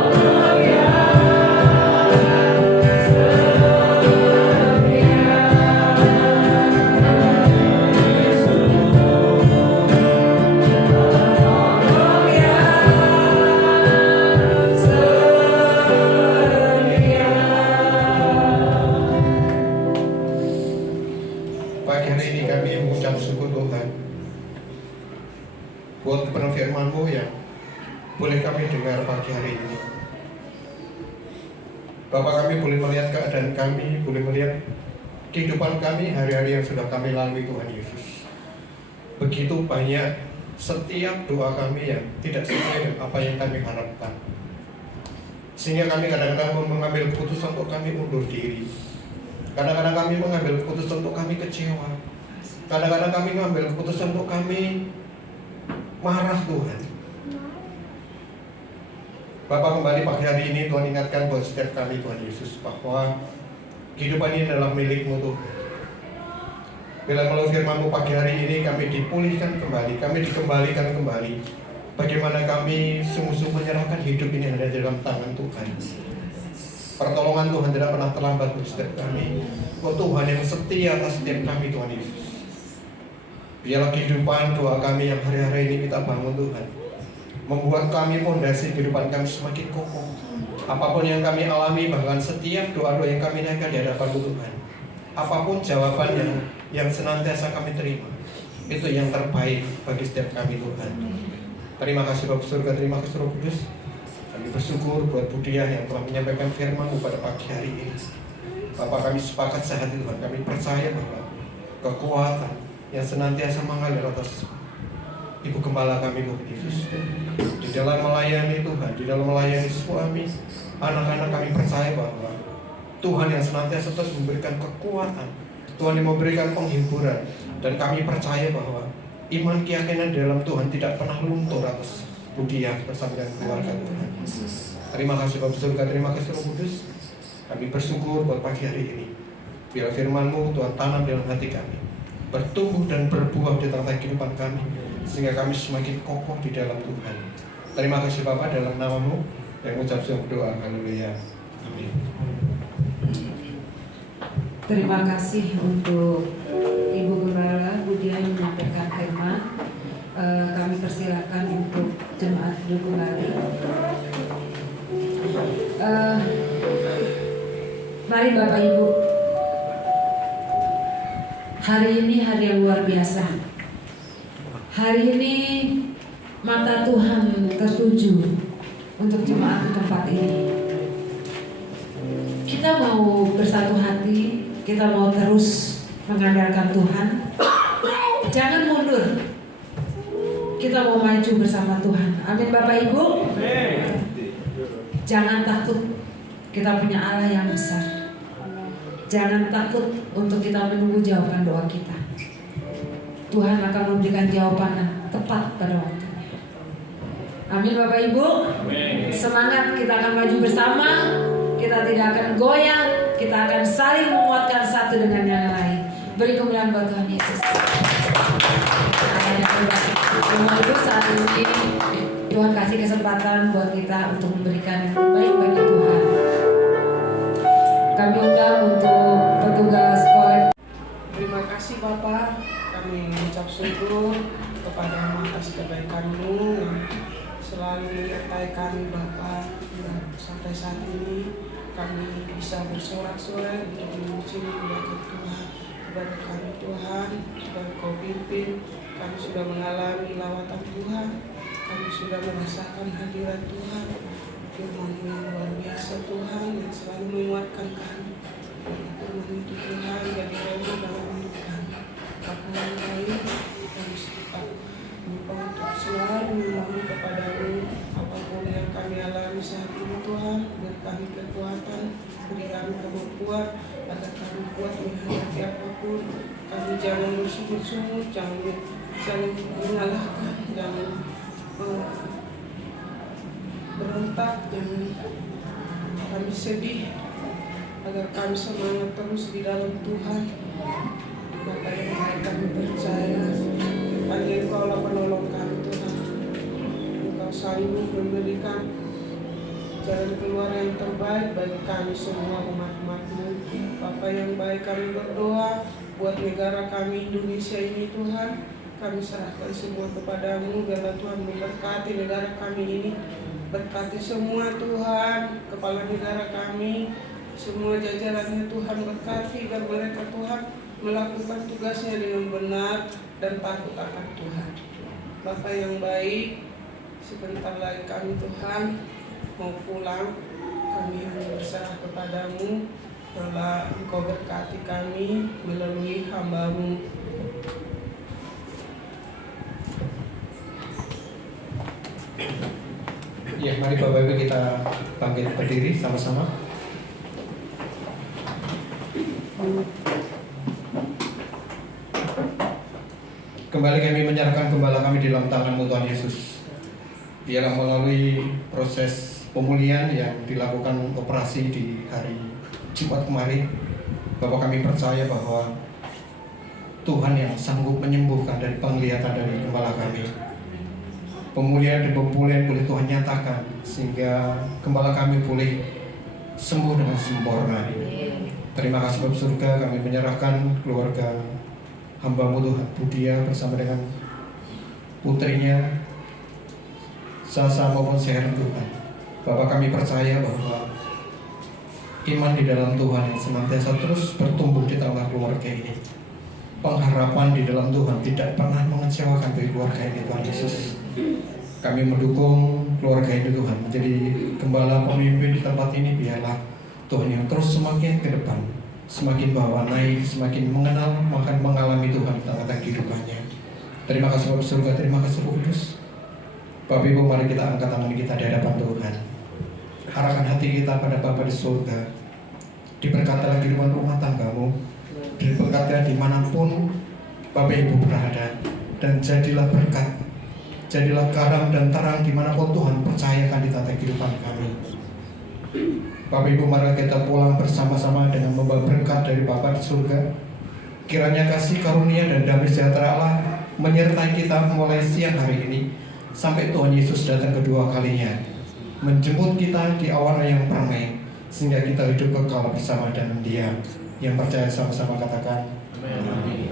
Pagi hari ini kami mengucap syukur Tuhan buat kebenaran firman-Mu yang boleh kami dengar pagi hari ini. Bapak, kami boleh melihat keadaan kami, boleh melihat kehidupan kami hari-hari yang sudah kami lalui Tuhan Yesus. Begitu banyak setiap doa kami yang tidak sesuai dengan apa yang kami harapkan, sehingga kami kadang-kadang mengambil keputusan untuk kami undur diri. Kadang-kadang kami mengambil keputusan untuk kami kecewa. Kadang-kadang kami mengambil keputusan untuk kami marah Tuhan. Bapak, kembali pagi hari ini Tuhan ingatkan buat setiap kami Tuhan Yesus bahwa kehidupan ini adalah milik-Mu Tuhan. Bila melalui firman-Mu pagi hari ini kami dipulihkan kembali, kami dikembalikan kembali. Bagaimana kami sungguh-sungguh menyerahkan hidup ini ada dalam tangan Tuhan. Pertolongan Tuhan tidak pernah terlambat untuk setiap kami. Oh Tuhan yang setia atas setiap kami Tuhan Yesus. Biarlah kehidupan doa kami yang hari-hari ini kita bangun Tuhan, membuat kami fondasi kehidupan kami semakin kokoh. Apapun yang kami alami, bahkan setiap doa-doa yang kami naikkan di hadapan Tuhan, apapun jawaban yang senantiasa kami terima, itu yang terbaik bagi setiap kami Tuhan. Terima kasih Bapak Surga, terima kasih Roh Kudus. Kami bersyukur buat Budia yang telah menyampaikan firman-Mu pada pagi hari ini. Bapak, kami sepakat sehati Tuhan, kami percaya bahwa kekuatan yang senantiasa mengalir atas Ibu Gembala kami Tuhan Yesus, di dalam melayani Tuhan, di dalam melayani suami, anak-anak, kami percaya bahwa Tuhan yang senantiasa terus memberikan kekuatan, Tuhan yang memberikan penghiburan, dan kami percaya bahwa iman keyakinan dalam Tuhan tidak pernah luntur atas Budia bersama dengan keluarga Tuhan. Terima kasih Bapak surga, terima kasih Roh Kudus. Kami bersyukur buat pagi hari ini. Biar firman-Mu Tuhan tanam dalam hati kami, bertumbuh dan berbuah di tengah kehidupan kami, sehingga kami semakin kokoh di dalam Tuhan. Terima kasih Bapak, dalam nama-Mu yang mengucap doa. Haleluya. Amin. Terima kasih untuk Ibu Gembala Budia yang menyampaikan firman. Kami persilakan untuk jemaat duduk kembali. Mari Bapak Ibu, hari ini hari yang luar biasa. Hari ini mata Tuhan tertuju untuk jemaat di tempat ini. Kita mau bersatu hati, kita mau terus mengandalkan Tuhan. Jangan mundur. Kita mau maju bersama Tuhan. Amin Bapak Ibu. Jangan takut. Kita punya Allah yang besar. Jangan takut untuk kita menunggu jawaban doa kita. Tuhan akan memberikan jawaban yang tepat pada waktunya. Amin Bapak Ibu. Semangat, kita akan maju bersama. Kita tidak akan goyah. Kita akan saling menguatkan satu dengan yang lain. Beri kemuliaan buat Tuhan Yesus. Bapak Ibu, saat ini Tuhan kasih kesempatan buat kita untuk memberikan yang terbaik bagi Tuhan. Kami undang untuk petugas kolektif. Terima kasih Bapak, kami mengucap syukur kepada atas kebaikan-Mu yang selalu menyertai kami Bapak. Dan sampai saat ini kami bisa bersorak-sorai untuk memuji bagi Tuhan. Kepada kami Tuhan, kepada Kau pimpin, kami sudah mengalami lawatan Tuhan, kami sudah merasakan hadirat Tuhan. Firman-Mu yang luar biasa Tuhan, yang selalu menguatkan kami. Firman itu Tuhan jadi roh dalam hidup kami. Apa yang baik, kami tetap lupa untuk selalu memohon kepada-Mu. Apapun yang kami alami saat ini Tuhan, beri kami kekuatan, beri kami kemampuan agar kami kuat menghadapi apapun. Kami jangan bersungut-sungut, jangan saling menyalahkan, jangan berontak, jangan kami sedih, agar kami semangat terus di dalam Tuhan. Bapak yang baik, kami percaya hanya Engkau lah penolong kami Tuhan. Engkau sanggup memberikan jalan keluar yang terbaik bagi kami semua umat-umat-Mu. Bapak yang baik, kami berdoa buat negara kami Indonesia ini Tuhan. Kami serahkan semua kepada-Mu, biarlah Tuhan memberkati negara kami ini. Berkati semua Tuhan, kepala negara kami, semua jajarannya Tuhan berkati, dan mereka Tuhan melakukan tugasnya dengan benar dan takut akan Tuhan. Bapa yang baik, sebentar lagi kami Tuhan mau pulang, kami hanya berserah kepada-Mu, biarlah Engkau berkati kami melalui hamba-Mu. Ya, mari Bapak Ibu kita bangkit berdiri sama-sama. Kembali kami menyerahkan gembala kami di dalam tangan-Mu Tuhan Yesus. Biarlah melalui proses pemulihan yang dilakukan operasi di hari Jumat kemarin, Bapak kami percaya bahwa Tuhan yang sanggup menyembuhkan dari penglihatan dari gembala kami. Pemulihan dan pemulihan boleh Tuhan nyatakan sehingga gembala kami boleh sembuh dengan sempurna. Terima kasih Bapak surga, kami menyerahkan keluarga hamba-Mu Tuhan Budia bersama dengan putrinya Sasa maupun Sharon Tuhan. Bapak kami percaya bahwa iman di dalam Tuhan yang senantiasa terus bertumbuh di tengah keluarga ini. Pengharapan di dalam Tuhan tidak pernah mengecewakan bagi keluarga ini Tuhan Yesus. Kami mendukung keluarga ini Tuhan menjadi gembala pemimpin di tempat ini. Biarlah Tuhan yang terus semakin ke depan, semakin bawa naik, semakin mengenal, makan mengalami Tuhan di tengah-tengah kehidupannya. Terima kasih Bapak surga, terima kasih Roh Kudus. Bapak Ibu, mari kita angkat tangan kita di hadapan Tuhan. Arahkan hati kita pada Bapa di surga. Diberkatilah kehidupan rumah tanggamu, diberkatilah dimanapun Bapak Ibu berada, dan jadilah berkat, jadilah garam dan terang dimanapun Tuhan percayakan di tengah kehidupan kami. Bapak Ibu, mari kita pulang bersama-sama dengan membawa berkat dari Bapa di surga. Kiranya kasih karunia dan damai sejahtera Allah menyertai kita mulai siang hari ini sampai Tuhan Yesus datang kedua kalinya, menjemput kita di awan yang permai, sehingga kita hidup kekal bersama dengan Dia. Yang percaya sama-sama katakan, Amin.